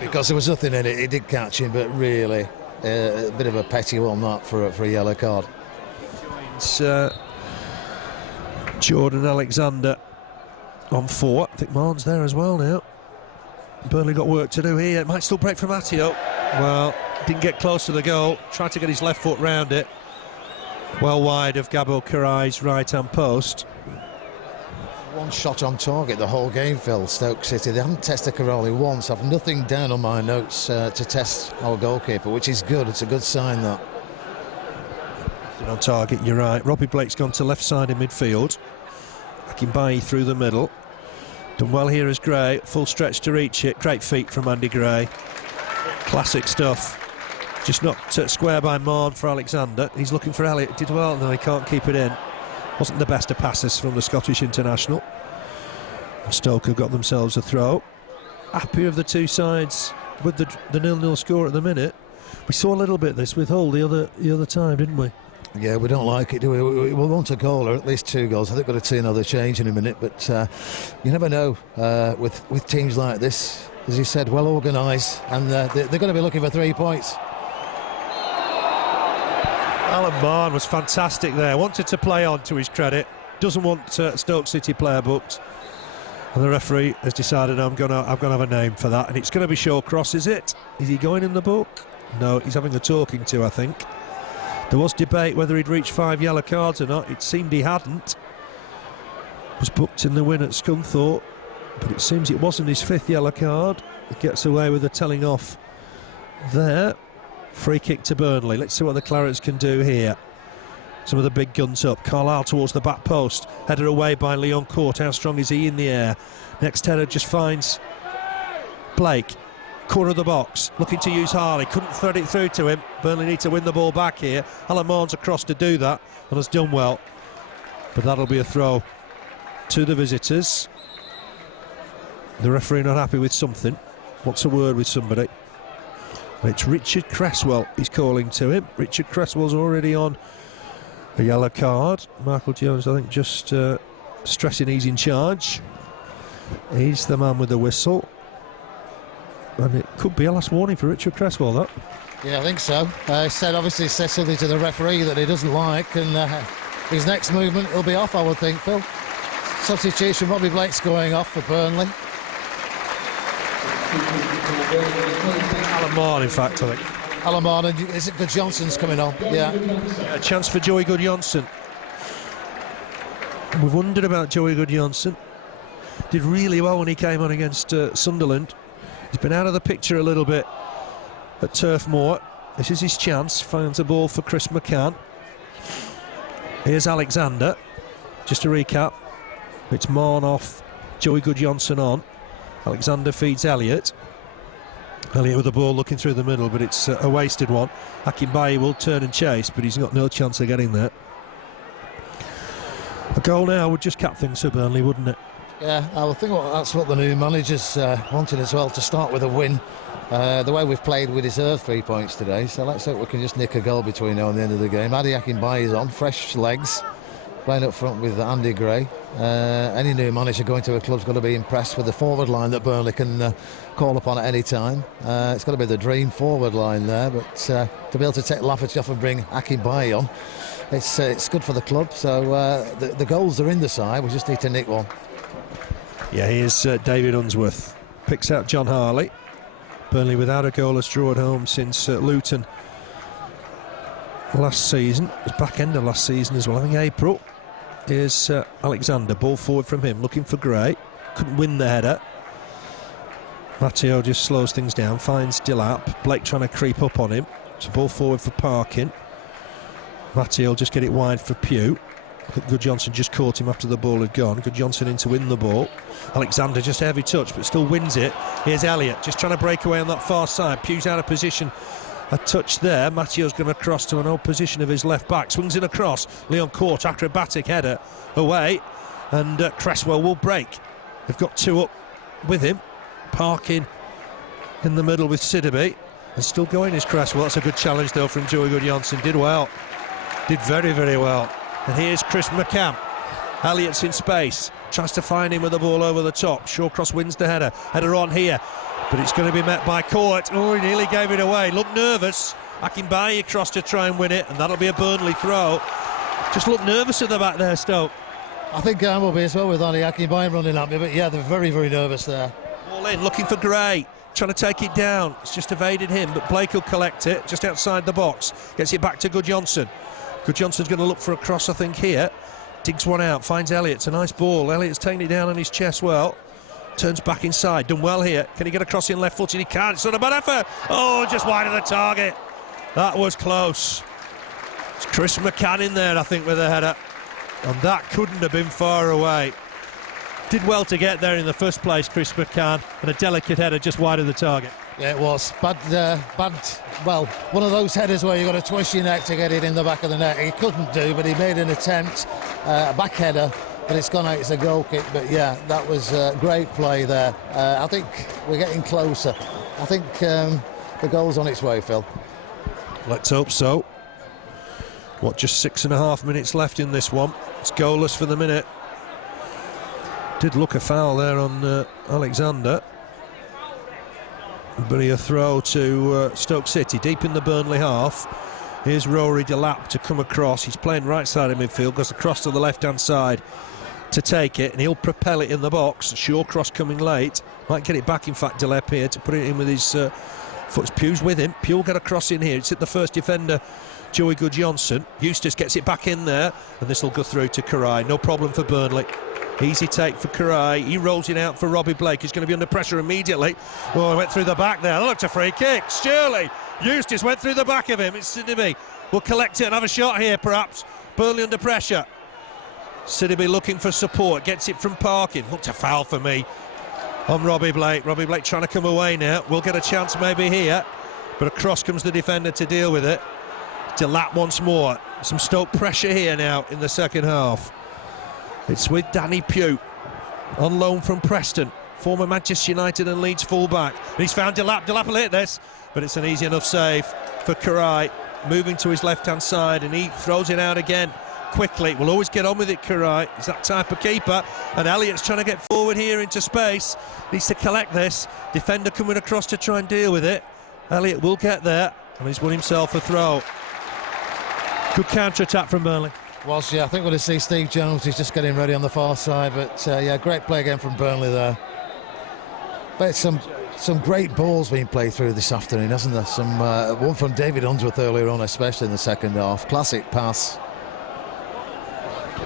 Because there was nothing in it. He did catch him, but really a bit of a petty one, that, for a yellow card. It's Jordan Alexander on 4. I think Mahon's there as well now. Burnley got work to do here. It might still break for Matteo. Well, didn't get close to the goal. Tried to get his left foot round it. Well wide of Gábor Kirai's right-hand post. One shot on target the whole game, Phil, Stoke City. They haven't tested Király once. I've nothing down on my notes to test our goalkeeper, which is good. It's a good sign, that. On target, you're right. Robbie Blake's gone to left side in midfield. Akinbiyi through the middle. Done well here as Gray. Full stretch to reach it. Great feet from Andy Gray. Classic stuff. Just knocked square by Mahon for Alexander. He's looking for Elliott. Did well, no, he can't keep it in. Wasn't the best of passes from the Scottish international. And Stoke have got themselves a throw. Happy of the two sides with the 0-0 score at the minute. We saw a little bit of this with Hull the other time, didn't we? Yeah, we don't like it, do we? We want a goal, or at least 2 goals. I think we're going to see another change in a minute, but you never know with teams like this. As you said, well organised, and they're going to be looking for 3 points. Alan Mahon was fantastic there. Wanted to play on, to his credit. Doesn't want Stoke City player booked. And the referee has decided I'm going to have a name for that, and it's going to be Shawcross, is it? Is he going in the book? No, he's having a talking to, I think. There was debate whether he'd reached 5 yellow cards or not. It seemed he hadn't. Was booked in the win at Scunthorpe, but it seems it wasn't his 5th yellow card. He gets away with the telling off there. Free kick to Burnley. Let's see what the Clarets can do here. Some of the big guns up. Carlisle towards the back post. Header away by Leon Cort. How strong is he in the air? Next header just finds Blake. Corner of the box, looking to use Harley, couldn't thread it through to him. Burnley need to win the ball back here. Alan Mahon's across to do that and has done well, but that'll be a throw to the visitors. The referee not happy with something, wants a word with somebody. It's Richard Cresswell, he's calling to him. Richard Cresswell's already on A yellow card. Michael Jones, I think, just stressing he's in charge. He's the man with the whistle. And it could be a last warning for Richard Cresswell, that. Yeah, I think so. He said something to the referee that he doesn't like, and his next movement will be off, I would think, Phil. Substitution, Robbie Blake's going off for Burnley. Alan Mahon, in fact, I think. Alan Mahon, and is it Guðjónsson's coming on? Yeah. A chance for Joey Guðjónsson. We've wondered about Joey Guðjónsson. Did really well when he came on against Sunderland. He's been out of the picture a little bit at Turf Moor. This is his chance. Finds a ball for Chris McCann. Here's Alexander. Just to recap, it's Mahon off, Joey Guðjónsson on. Alexander feeds Elliott. Elliott with the ball looking through the middle, but it's a wasted one. Akinbiyi will turn and chase, but he's got no chance of getting there. A goal now would just cap things for Burnley, wouldn't it? Yeah, I would think that's what the new manager's wanted as well, to start with a win. The way we've played, we deserve 3 points today, so let's hope we can just nick a goal between now and the end of the game. Adi Akinbiyi is on, fresh legs, playing up front with Andy Gray. Any new manager going to a club's got to be impressed with the forward line that Burnley can call upon at any time. It's got to be the dream forward line there, but to be able to take Lafferty off and bring Akinbiyi on, it's good for the club. So the goals are in the side, we just need to nick one. Yeah, here's David Unsworth. Picks out John Harley. Burnley without a goalless draw at home since Luton last season. It was back end of last season as well, I think April. Here's Alexander, ball forward from him, looking for Gray. Couldn't win the header. Matteo just slows things down, finds Delap. Blake trying to creep up on him. It's a ball forward for Parkin. Matteo just get it wide for Pugh. Guðjónsson just caught him after the ball had gone. Guðjónsson in to win the ball. Alexander just a heavy touch, but still wins it. Here's Elliott just trying to break away on that far side. Pugh's out of position. A touch there. Matteo's going to cross to an old position of his left back. Swings in across. Leon Cort, acrobatic header away. And Cresswell will break. They've got two up with him. Parkin in the middle with Sidibe. And still going is Cresswell. That's a good challenge though from Joey Guðjónsson. Did well. Did very, very well. And here's Chris McCann. Elliott's in space. Tries to find him with the ball over the top. Shawcross wins the header. Header on here. But it's going to be met by Cort. Oh, he nearly gave it away. Looked nervous. Akinbiyi across to try and win it. And that'll be a Burnley throw. Just looked nervous at the back there, Stoke. I think I will be as well with Adi Akinbiyi running at me. But yeah, they're very, very nervous there. Ball in, looking for Gray. Trying to take it down. It's just evaded him. But Blake will collect it just outside the box. Gets it back to Guðjónsson. Guðjónsson's going to look for a cross, I think, here. Digs one out, finds Elliott. It's a nice ball. Elliott's taking it down on his chest well. Turns back inside. Done well here. Can he get a cross in left footed? He can't. It's not a bad effort. Oh, just wide of the target. That was close. It's Chris McCann in there, I think, with a header. And that couldn't have been far away. Did well to get there in the first place, Chris McCann. And a delicate header just wide of the target. Yeah, it was. Bad, well, one of those headers where you've got to twist your neck to get it in the back of the net. He couldn't do, but he made an attempt, a back header, but it's gone out. It's a goal kick, but yeah, that was great play there. I think we're getting closer. I think the goal's on its way, Phil. Let's hope so. What, just 6.5 minutes left in this one. It's goalless for the minute. Did look a foul there on Alexander. But a throw to Stoke City, deep in the Burnley half. Here's Rory Delap to come across. He's playing right side of midfield, goes across to the left-hand side to take it, and he'll propel it in the box. Shawcross coming late. Might get it back, in fact, Delap here to put it in with his foot. Pugh's with him. Pugh will get a cross in here. It's hit the first defender, Joey Guðjónsson. Eustace gets it back in there, and this will go through to Király. No problem for Burnley. Easy take for Király. He rolls it out for Robbie Blake. He's going to be under pressure immediately. Oh, he went through the back there. That looked a free kick. Surely Eustace went through the back of him. It's Sidibe. We'll collect it and have a shot here, perhaps. Burnley under pressure. Sidibe looking for support. Gets it from Parkin. Looked a foul for me on Robbie Blake. Robbie Blake trying to come away now. We'll get a chance maybe here. But across comes the defender to deal with it. Delap once more. Some Stoke pressure here now in the second half. It's with Danny Pugh, on loan from Preston, former Manchester United and Leeds fullback. And he's found Delap. Delap will hit this, but it's an easy enough save for Király. Moving to his left-hand side, and he throws it out again. quickly. Will always get on with it, Király. He's that type of keeper. And Elliott's trying to get forward here into space. Needs to collect this. Defender coming across to try and deal with it. Elliott will get there, and he's won himself a throw. Good counter-attack from Burnley. Was, yeah, I think we're going to see Steve Jones. He's just getting ready on the far side, but yeah, great play again from Burnley there. But some great balls being played through this afternoon, hasn't there? Some one from David Unsworth earlier on, especially in the second half. Classic pass.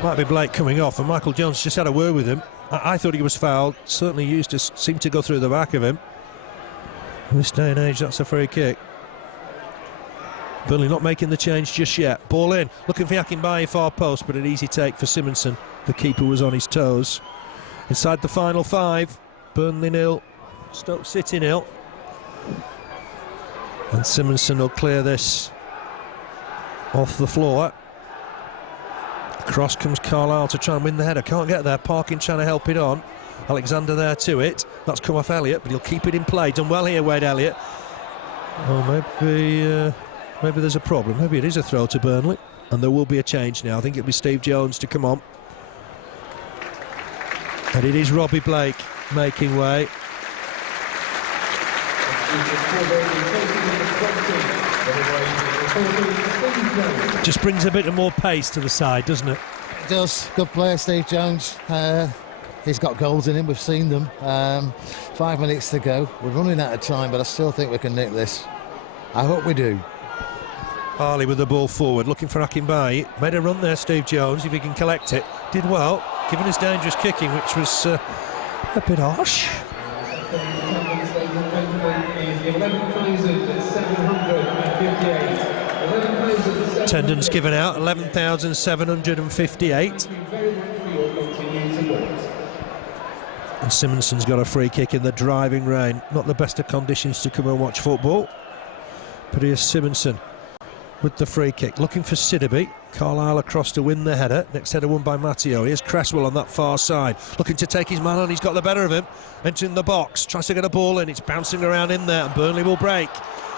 Might be Blake coming off, and Michael Jones just had a word with him. I thought he was fouled. Certainly Eustace seemed to go through the back of him. In this day and age, that's a free kick. Burnley not making the change just yet. Ball in, looking for Akinbiyi far post, but an easy take for Simonsen. The keeper was on his toes. Inside the final 5, Burnley 0, Stoke City 0. And Simonsen will clear this off the floor. Across comes Carlisle to try and win the header. Can't get there. Parkin trying to help it on. Alexander there to it. That's come off Elliott, but he'll keep it in play. Done well here, Wade Elliott. Oh, maybe there's a problem. Maybe it is a throw to Burnley, and there will be a change now. I think it'll be Steve Jones to come on. And it is Robbie Blake making way. Just brings a bit of more pace to the side, doesn't it? It does. Good player, Steve Jones. He's got goals in him. We've seen them. 5 minutes to go. We're running out of time, but I still think we can nick this. I hope we do. Harley with the ball forward, looking for Akinbiyi. Made a run there, Steve Jones, if he can collect it. Did well, given his dangerous kicking, which was a bit harsh. Attendance given out, 11,758. And Simonsen's got a free kick in the driving rain. Not the best of conditions to come and watch football. But here's Simonsen with the free kick, looking for Sidibe. Carlisle across to win the header. Next header won by Matteo. Here's Cresswell on that far side, looking to take his man on. He's got the better of him. Entering the box, tries to get a ball in. It's bouncing around in there, and Burnley will break.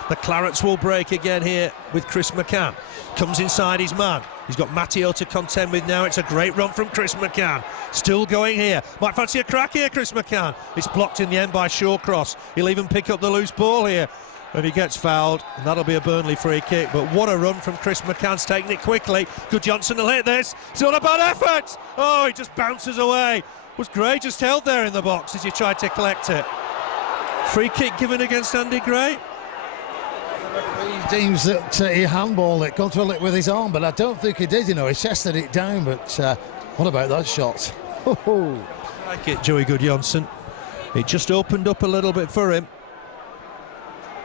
The Clarets will break again here with Chris McCann. Comes inside his man. He's got Matteo to contend with now. It's a great run from Chris McCann. Still going here. Might fancy a crack here, Chris McCann. It's blocked in the end by Shawcross. He'll even pick up the loose ball here. And he gets fouled, and that'll be a Burnley free kick. But what a run from Chris McCann's taking it quickly. Guðjónsson will hit this. It's not a bad effort. Oh, he just bounces away. Was Gray just held there in the box as he tried to collect it? Free kick given against Andy Gray. He deems that he handballed it, controlled it with his arm, but I don't think he did. You know, he chested it down. But what about that shot? Like it, Joey Guðjónsson. It just opened up a little bit for him.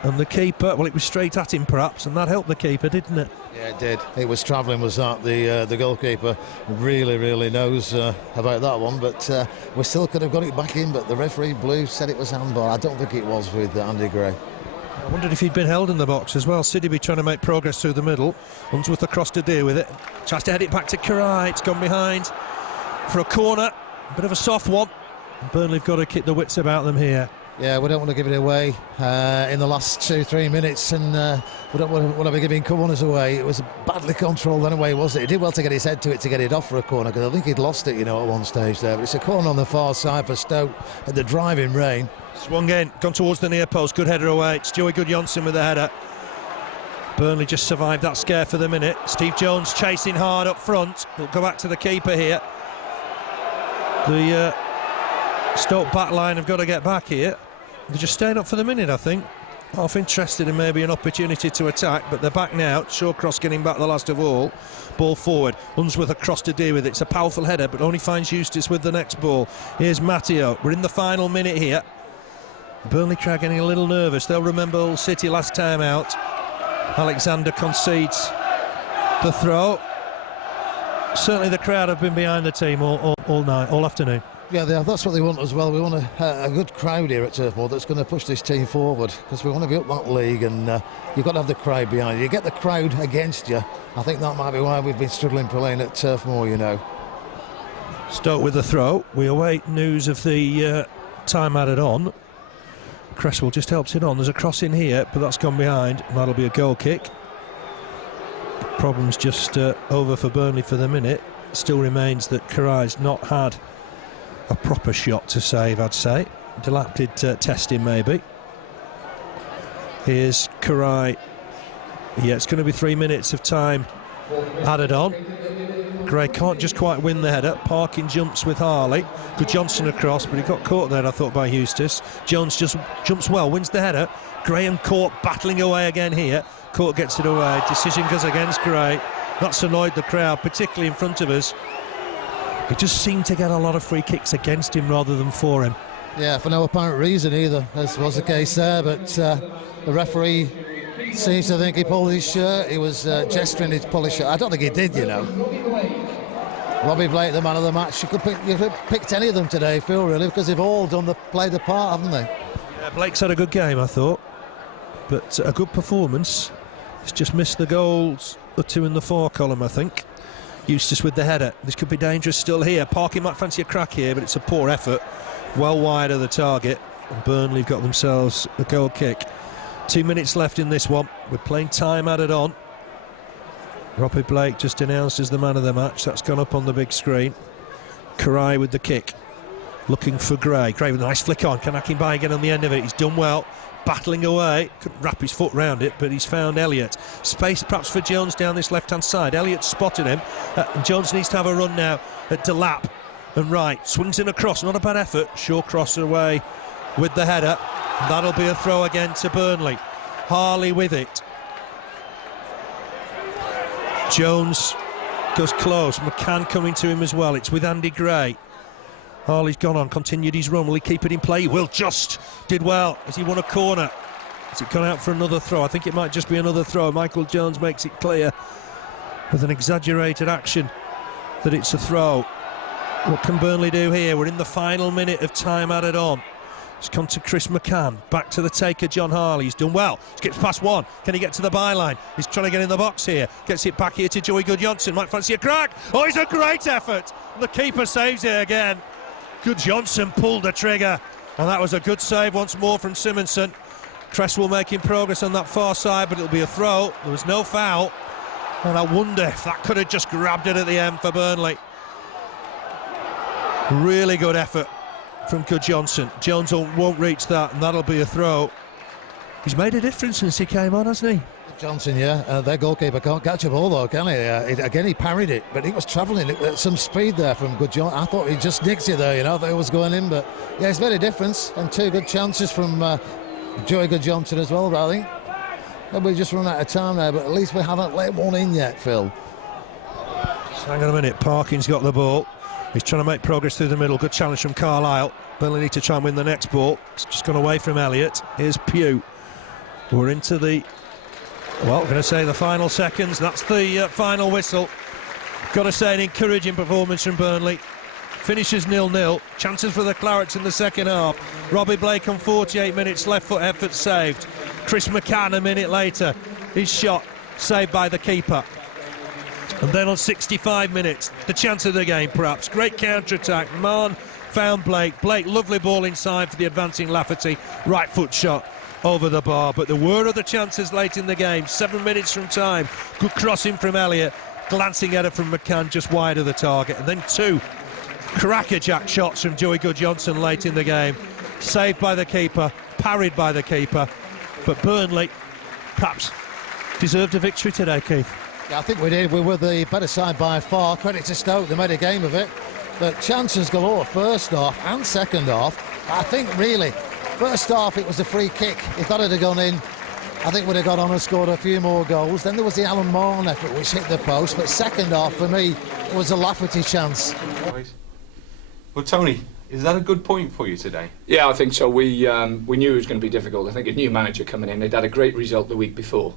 And the keeper, well, it was straight at him perhaps, and that helped the keeper, didn't it? Yeah, it did. It was travelling, was that. The goalkeeper really knows about that one, but we still could have got it back in, but the referee said it was handball. I don't think it was with Andy Gray. I wondered if he'd been held in the box as well. Sidibe trying to make progress through the middle. Unsworth across to deal with it. Tries to head it back to Király. It's gone behind for a corner. A bit of a soft one. Burnley have got to keep the wits about them here. Yeah, we don't want to give it away in the last 2-3 minutes, and we don't want to be giving corners away. It was badly controlled anyway, wasn't it? He did well to get his head to it to get it off for a corner, because I think he'd lost it, you know, at one stage there. But it's a corner on the far side for Stoke at the driving rain. Swung in, gone towards the near post. Good header away. It's Joey Guðjónsson with the header. Burnley just survived that scare for the minute. Steve Jones chasing hard up front. We'll go back to the keeper here. The Stoke back line have got to get back here. They're just staying up for the minute, I think. Half interested in maybe an opportunity to attack, but they're back now. Shawcross getting back the last of all. Ball forward. Unsworth across to deal with it. It's a powerful header, but only finds Eustace with the next ball. Here's Matteo. We're in the final minute here. Burnley crowd getting a little nervous. They'll remember Hull City last time out. Alexander concedes the throw. Certainly the crowd have been behind the team all night, all afternoon. Yeah, that's what they want as well. We want a good crowd here at Turf Moor that's going to push this team forward, because we want to be up that league, and you've got to have the crowd behind you. You get the crowd against you. I think that might be why we've been struggling playing at Turf Moor, you know. Stoke with the throw. We await news of the time added on. Cresswell just helps it on. There's a cross in here, but that's gone behind. That'll be a goal kick. problem's just over for Burnley for the minute. Still remains that Király's not had a proper shot to save, I'd say. Delap did test him maybe. Here's Király. Yeah, it's going to be 3 minutes of time added on. Gray can't just quite win the header. Parkin jumps with Harley. Guðjónsson across, but he got caught there, I thought, by Eustace. Jones just jumps well, wins the header. Gray and Cort battling away again here. Cort gets it away. Decision goes against Gray. That's annoyed the crowd, particularly in front of us. He just seemed to get a lot of free kicks against him rather than for him. Yeah, for no apparent reason either, as was the case there, but the referee seems to think he pulled his shirt. He was gesturing to pull his shirt. I don't think he did, you know. Robbie Blake, the man of the match. You could have picked any of them today, Phil, really, because they've all played the part, haven't they? Yeah, Blake's had a good game, I thought, but a good performance. He's just missed the goals, the 2 in the 4 column, I think. Eustace with the header. This could be dangerous still here. Parkin might fancy a crack here, but it's a poor effort. Well wide of the target. And Burnley have got themselves a goal kick. 2 minutes left in this one. We're playing time added on. Robbie Blake just announced as the man of the match. That's gone up on the big screen. Király with the kick. Looking for Gray. Gray with a nice flick on. Can Akinbiyi get on the end of it? He's done well. Battling away. Couldn't wrap his foot round it, but he's found Elliott. Space perhaps for Jones down this left-hand side. Elliott spotted him. And Jones needs to have a run now at Delap. And Wright swings in across. Not a bad effort. Shawcross away with the header. That'll be a throw again to Burnley. Harley with it. Jones goes close. McCann coming to him as well. It's with Andy Gray. Harley's gone on, continued his run. Will he keep it in play? He will. Just did well as he won a corner. Has it gone out for another throw? I think it might just be another throw. Michael Jones makes it clear with an exaggerated action that it's a throw. What can Burnley do here? We're in the final minute of time added on. It's come to Chris McCann, back to the taker John Harley. He's done well, skips past one. Can he get to the byline? He's trying to get in the box here. Gets it back here to Joey Guðjónsson. Might fancy a crack. Oh, it's a great effort. The keeper saves it again. Guðjónsson pulled the trigger, and that was a good save once more from Simonsen. Cresswell making progress on that far side, but it'll be a throw. There was no foul, and I wonder if that could have just grabbed it at the end for Burnley. Really good effort from Guðjónsson. Jones won't reach that, and that'll be a throw. He's made a difference since he came on, hasn't he? Johnson, yeah. Their goalkeeper can't catch a ball though, can he? Again, he parried it, but he was travelling at some speed there from Guðjónsson. I thought he just nicked it there, you know. I thought it was going in, but yeah, it's made a difference. And 2 good chances from Joey Guðjónsson as well, I think. Maybe we just run out of time there, but at least we haven't let one in yet, Phil. Just hang on a minute. Parkin's got the ball. He's trying to make progress through the middle. Good challenge from Carlisle. Burnley need to try and win the next ball. It's just gone away from Elliott. Here's Pugh. We're into the, well, I'm going to say the final seconds. That's the final whistle. Got to say, an encouraging performance from Burnley. Finishes 0-0. Chances for the Clarets in the second half. Robbie Blake on 48 minutes, left foot effort saved. Chris McCann a minute later. His shot saved by the keeper. And then on 65 minutes, the chance of the game perhaps. Great counter-attack. Mahon found Blake. Blake, lovely ball inside for the advancing Lafferty. Right foot shot over the bar. But there were other chances late in the game. 7 minutes from time. Good crossing from Elliott. Glancing header from McCann just wide of the target. And then 2 crackerjack shots from Joey Guðjónsson late in the game. Saved by the keeper. Parried by the keeper. But Burnley perhaps deserved a victory today, Keith. Yeah, I think we did. We were the better side by far. Credit to Stoke, they made a game of it. But chances galore first half and second half. I think really, first half it was a free kick. If that had gone in, I think we'd have gone on and scored a few more goals. Then there was the Alan Mahon effort which hit the post. But second half for me, it was a Lafferty chance. Well, Tony, is that a good point for you today? Yeah, I think so. We knew it was going to be difficult. I think a new manager coming in, they'd had a great result the week before.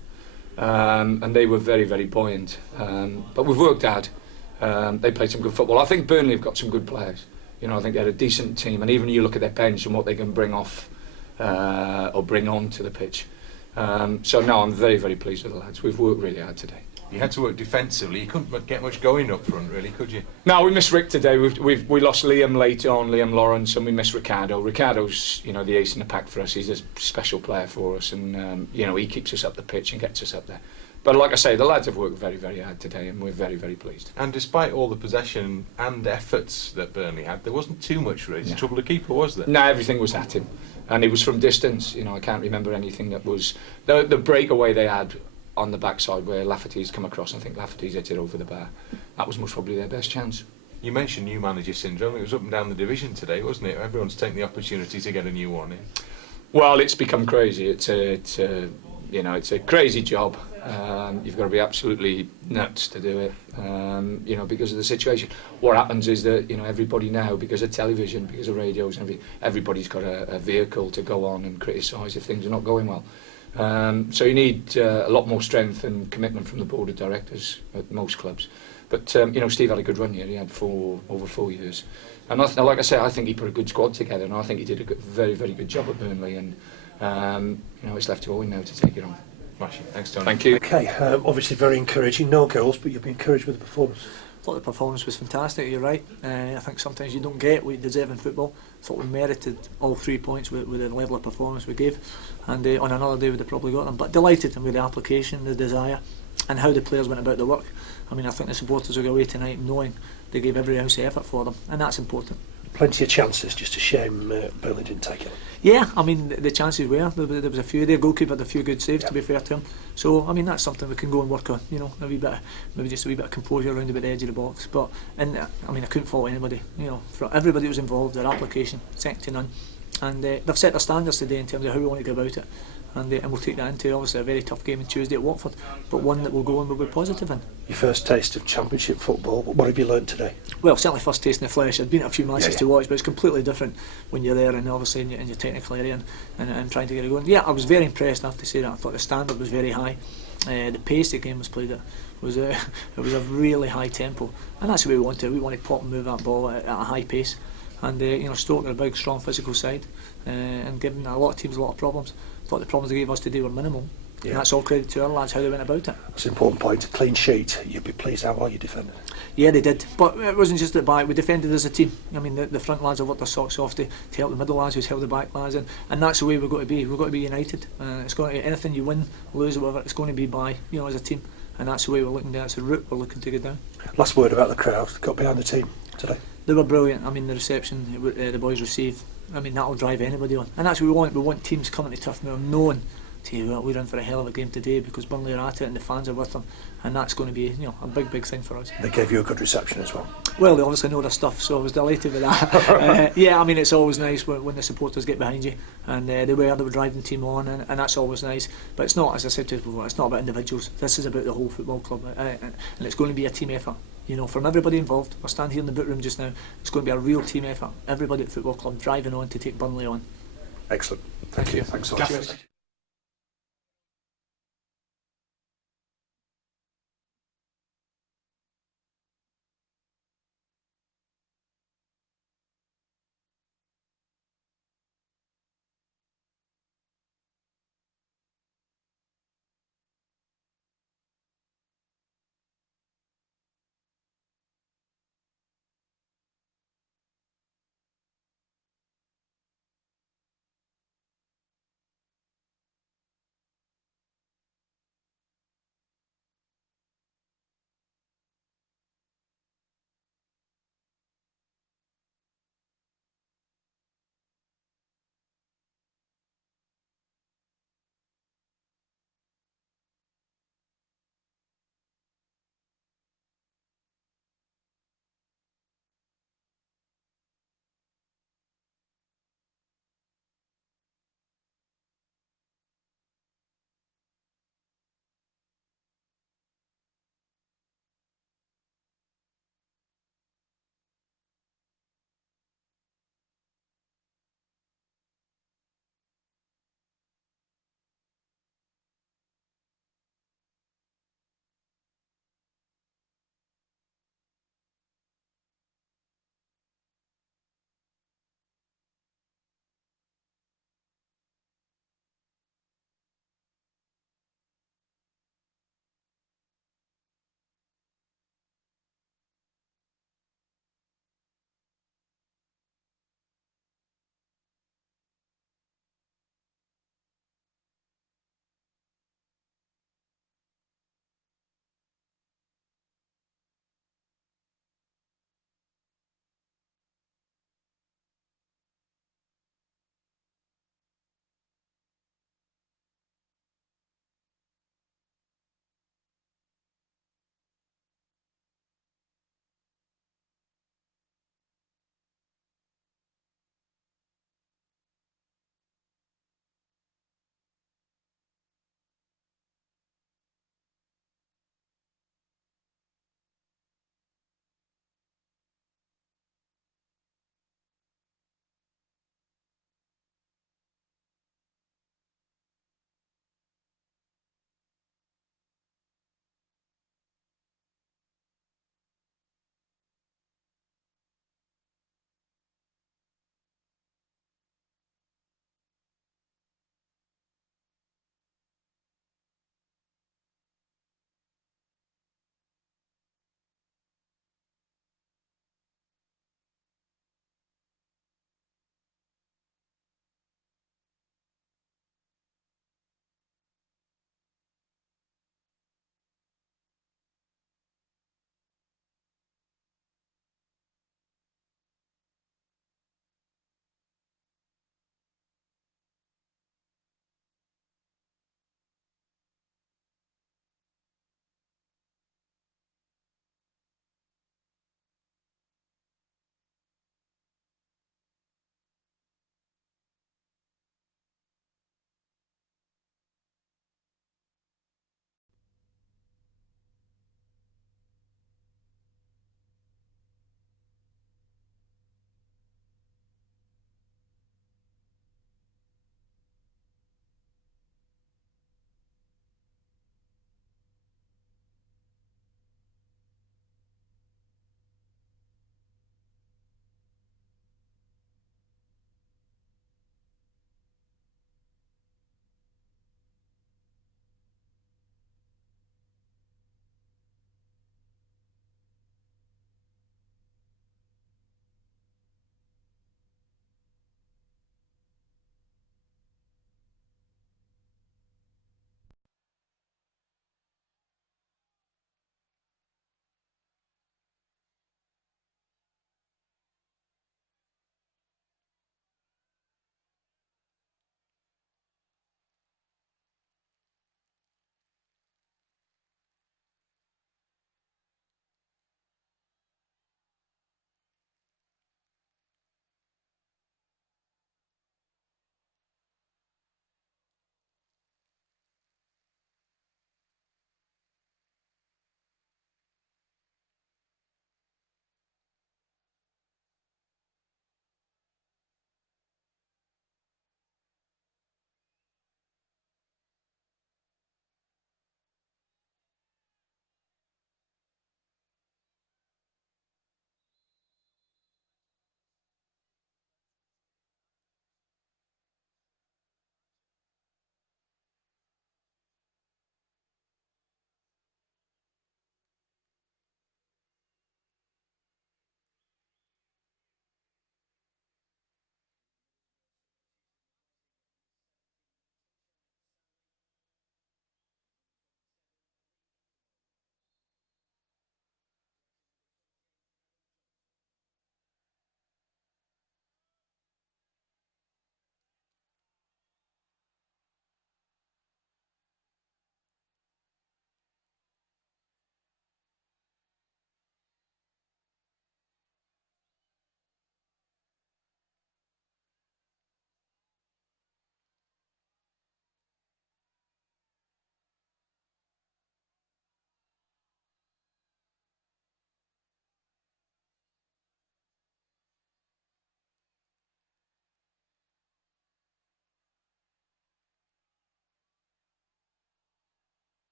And they were very, very buoyant. But we've worked hard. They played some good football. I think Burnley have got some good players. You know, I think they're a decent team. And even you look at their bench and what they can bring off or bring on to the pitch. So no, I'm very, very pleased with the lads. We've worked really hard today. You had to work defensively. You couldn't get much going up front, really, could you? No, we missed Rick today. We lost Liam late on, Liam Lawrence, and we missed Ricardo. Ricardo's, you know, the ace in the pack for us. He's a special player for us, and you know, he keeps us up the pitch and gets us up there. But like I say, the lads have worked very, very hard today, and we're very, very pleased. And despite all the possession and efforts that Burnley had, there wasn't too much really to trouble the keeper, was there? No, everything was at him, and it was from distance. You know, I can't remember anything that was the breakaway they had on the backside where Lafferty's come across. I think Lafferty's hit it over the bar. That was most probably their best chance. You mentioned new manager syndrome. It was up and down the division today, wasn't it? Everyone's taking the opportunity to get a new one in. Well, it's become crazy. It's a crazy job. You've got to be absolutely nuts to do it, you know, because of the situation. What happens is that, you know, everybody now, because of television, because of radios and everything, everybody's got a vehicle to go on and criticise if things are not going well. So you need a lot more strength and commitment from the board of directors at most clubs. But, you know, Steve had a good run here. He had over 4 years. And like I say, I think he put a good squad together, and I think he did a very, very good job at Burnley. And, you know, it's left to Owen now to take it on. Smashing. Thanks, Tony. Thank you. Okay, obviously very encouraging. No goals, but you'll be encouraged with the performance. I thought the performance was fantastic, you're right. I think sometimes you don't get what you deserve in football. I thought we merited all 3 points with the level of performance we gave, and on another day we'd have probably got them. But delighted with the application, the desire, and how the players went about the work. I mean, I think the supporters will go away tonight knowing they gave every ounce of effort for them, and that's important. Plenty of chances, just a shame Burnley didn't take it. Yeah, I mean, the chances were, there was a few there. Goalkeeper had a few good saves, to be fair to him. So, I mean, that's something we can go and work on, you know, maybe just a wee bit of composure around about the edge of the box. But, and I mean, I couldn't fault anybody, you know, for everybody who was involved, their application, second to none. And they've set their standards today in terms of how we want to go about it. And we'll take that into, obviously, a very tough game on Tuesday at Watford, but one that we'll go and we'll be positive in. Your first taste of Championship football, what have you learned today? Well, certainly first taste in the flesh. I've been at a few matches to watch, but it's completely different when you're there and obviously in your technical area and trying to get it going. Yeah, I was very impressed, I have to say that. I thought the standard was very high. The pace the game was played at was it was a really high tempo, and that's what we wanted. We wanted to pop and move that ball at a high pace. And you know, Stoke are a big, strong physical side, and giving a lot of teams a lot of problems. I thought the problems they gave us today were minimal. Yeah. And that's all credit to our lads, how they went about it. That's an important point. A clean sheet. You'd be pleased how well you defended. Yeah, they did. But it wasn't just at back. We defended as a team. I mean, the front lads have worked their socks off to help the middle lads who's held the back lads, and that's the way we've got to be. We've got to be united. It's going to, anything you win, lose, or whatever, it's going to be by, you know, as a team. And that's the way we're looking down. It's the route we're looking to get down. Last word about the crowd. Got behind the team today. They were brilliant. I mean, the reception the boys received, I mean, that'll drive anybody on. And that's what we want. We want teams coming to Turf Moor knowing, we're in for a hell of a game today because Burnley are at it and the fans are with them, and that's going to be, you know, a big, big thing for us. They gave you a good reception as well. Well, they obviously know their stuff, so I was delighted with that. Yeah, I mean, it's always nice when the supporters get behind you, and they were driving the team on, and that's always nice. But it's not, as I said to you before, it's not about individuals. This is about the whole football club, and it's going to be a team effort. You know, from everybody involved. We're standing here in the boot room just now. It's going to be a real team effort. Everybody at the football club driving on to take Burnley on. Excellent. Thank you. Thanks so much.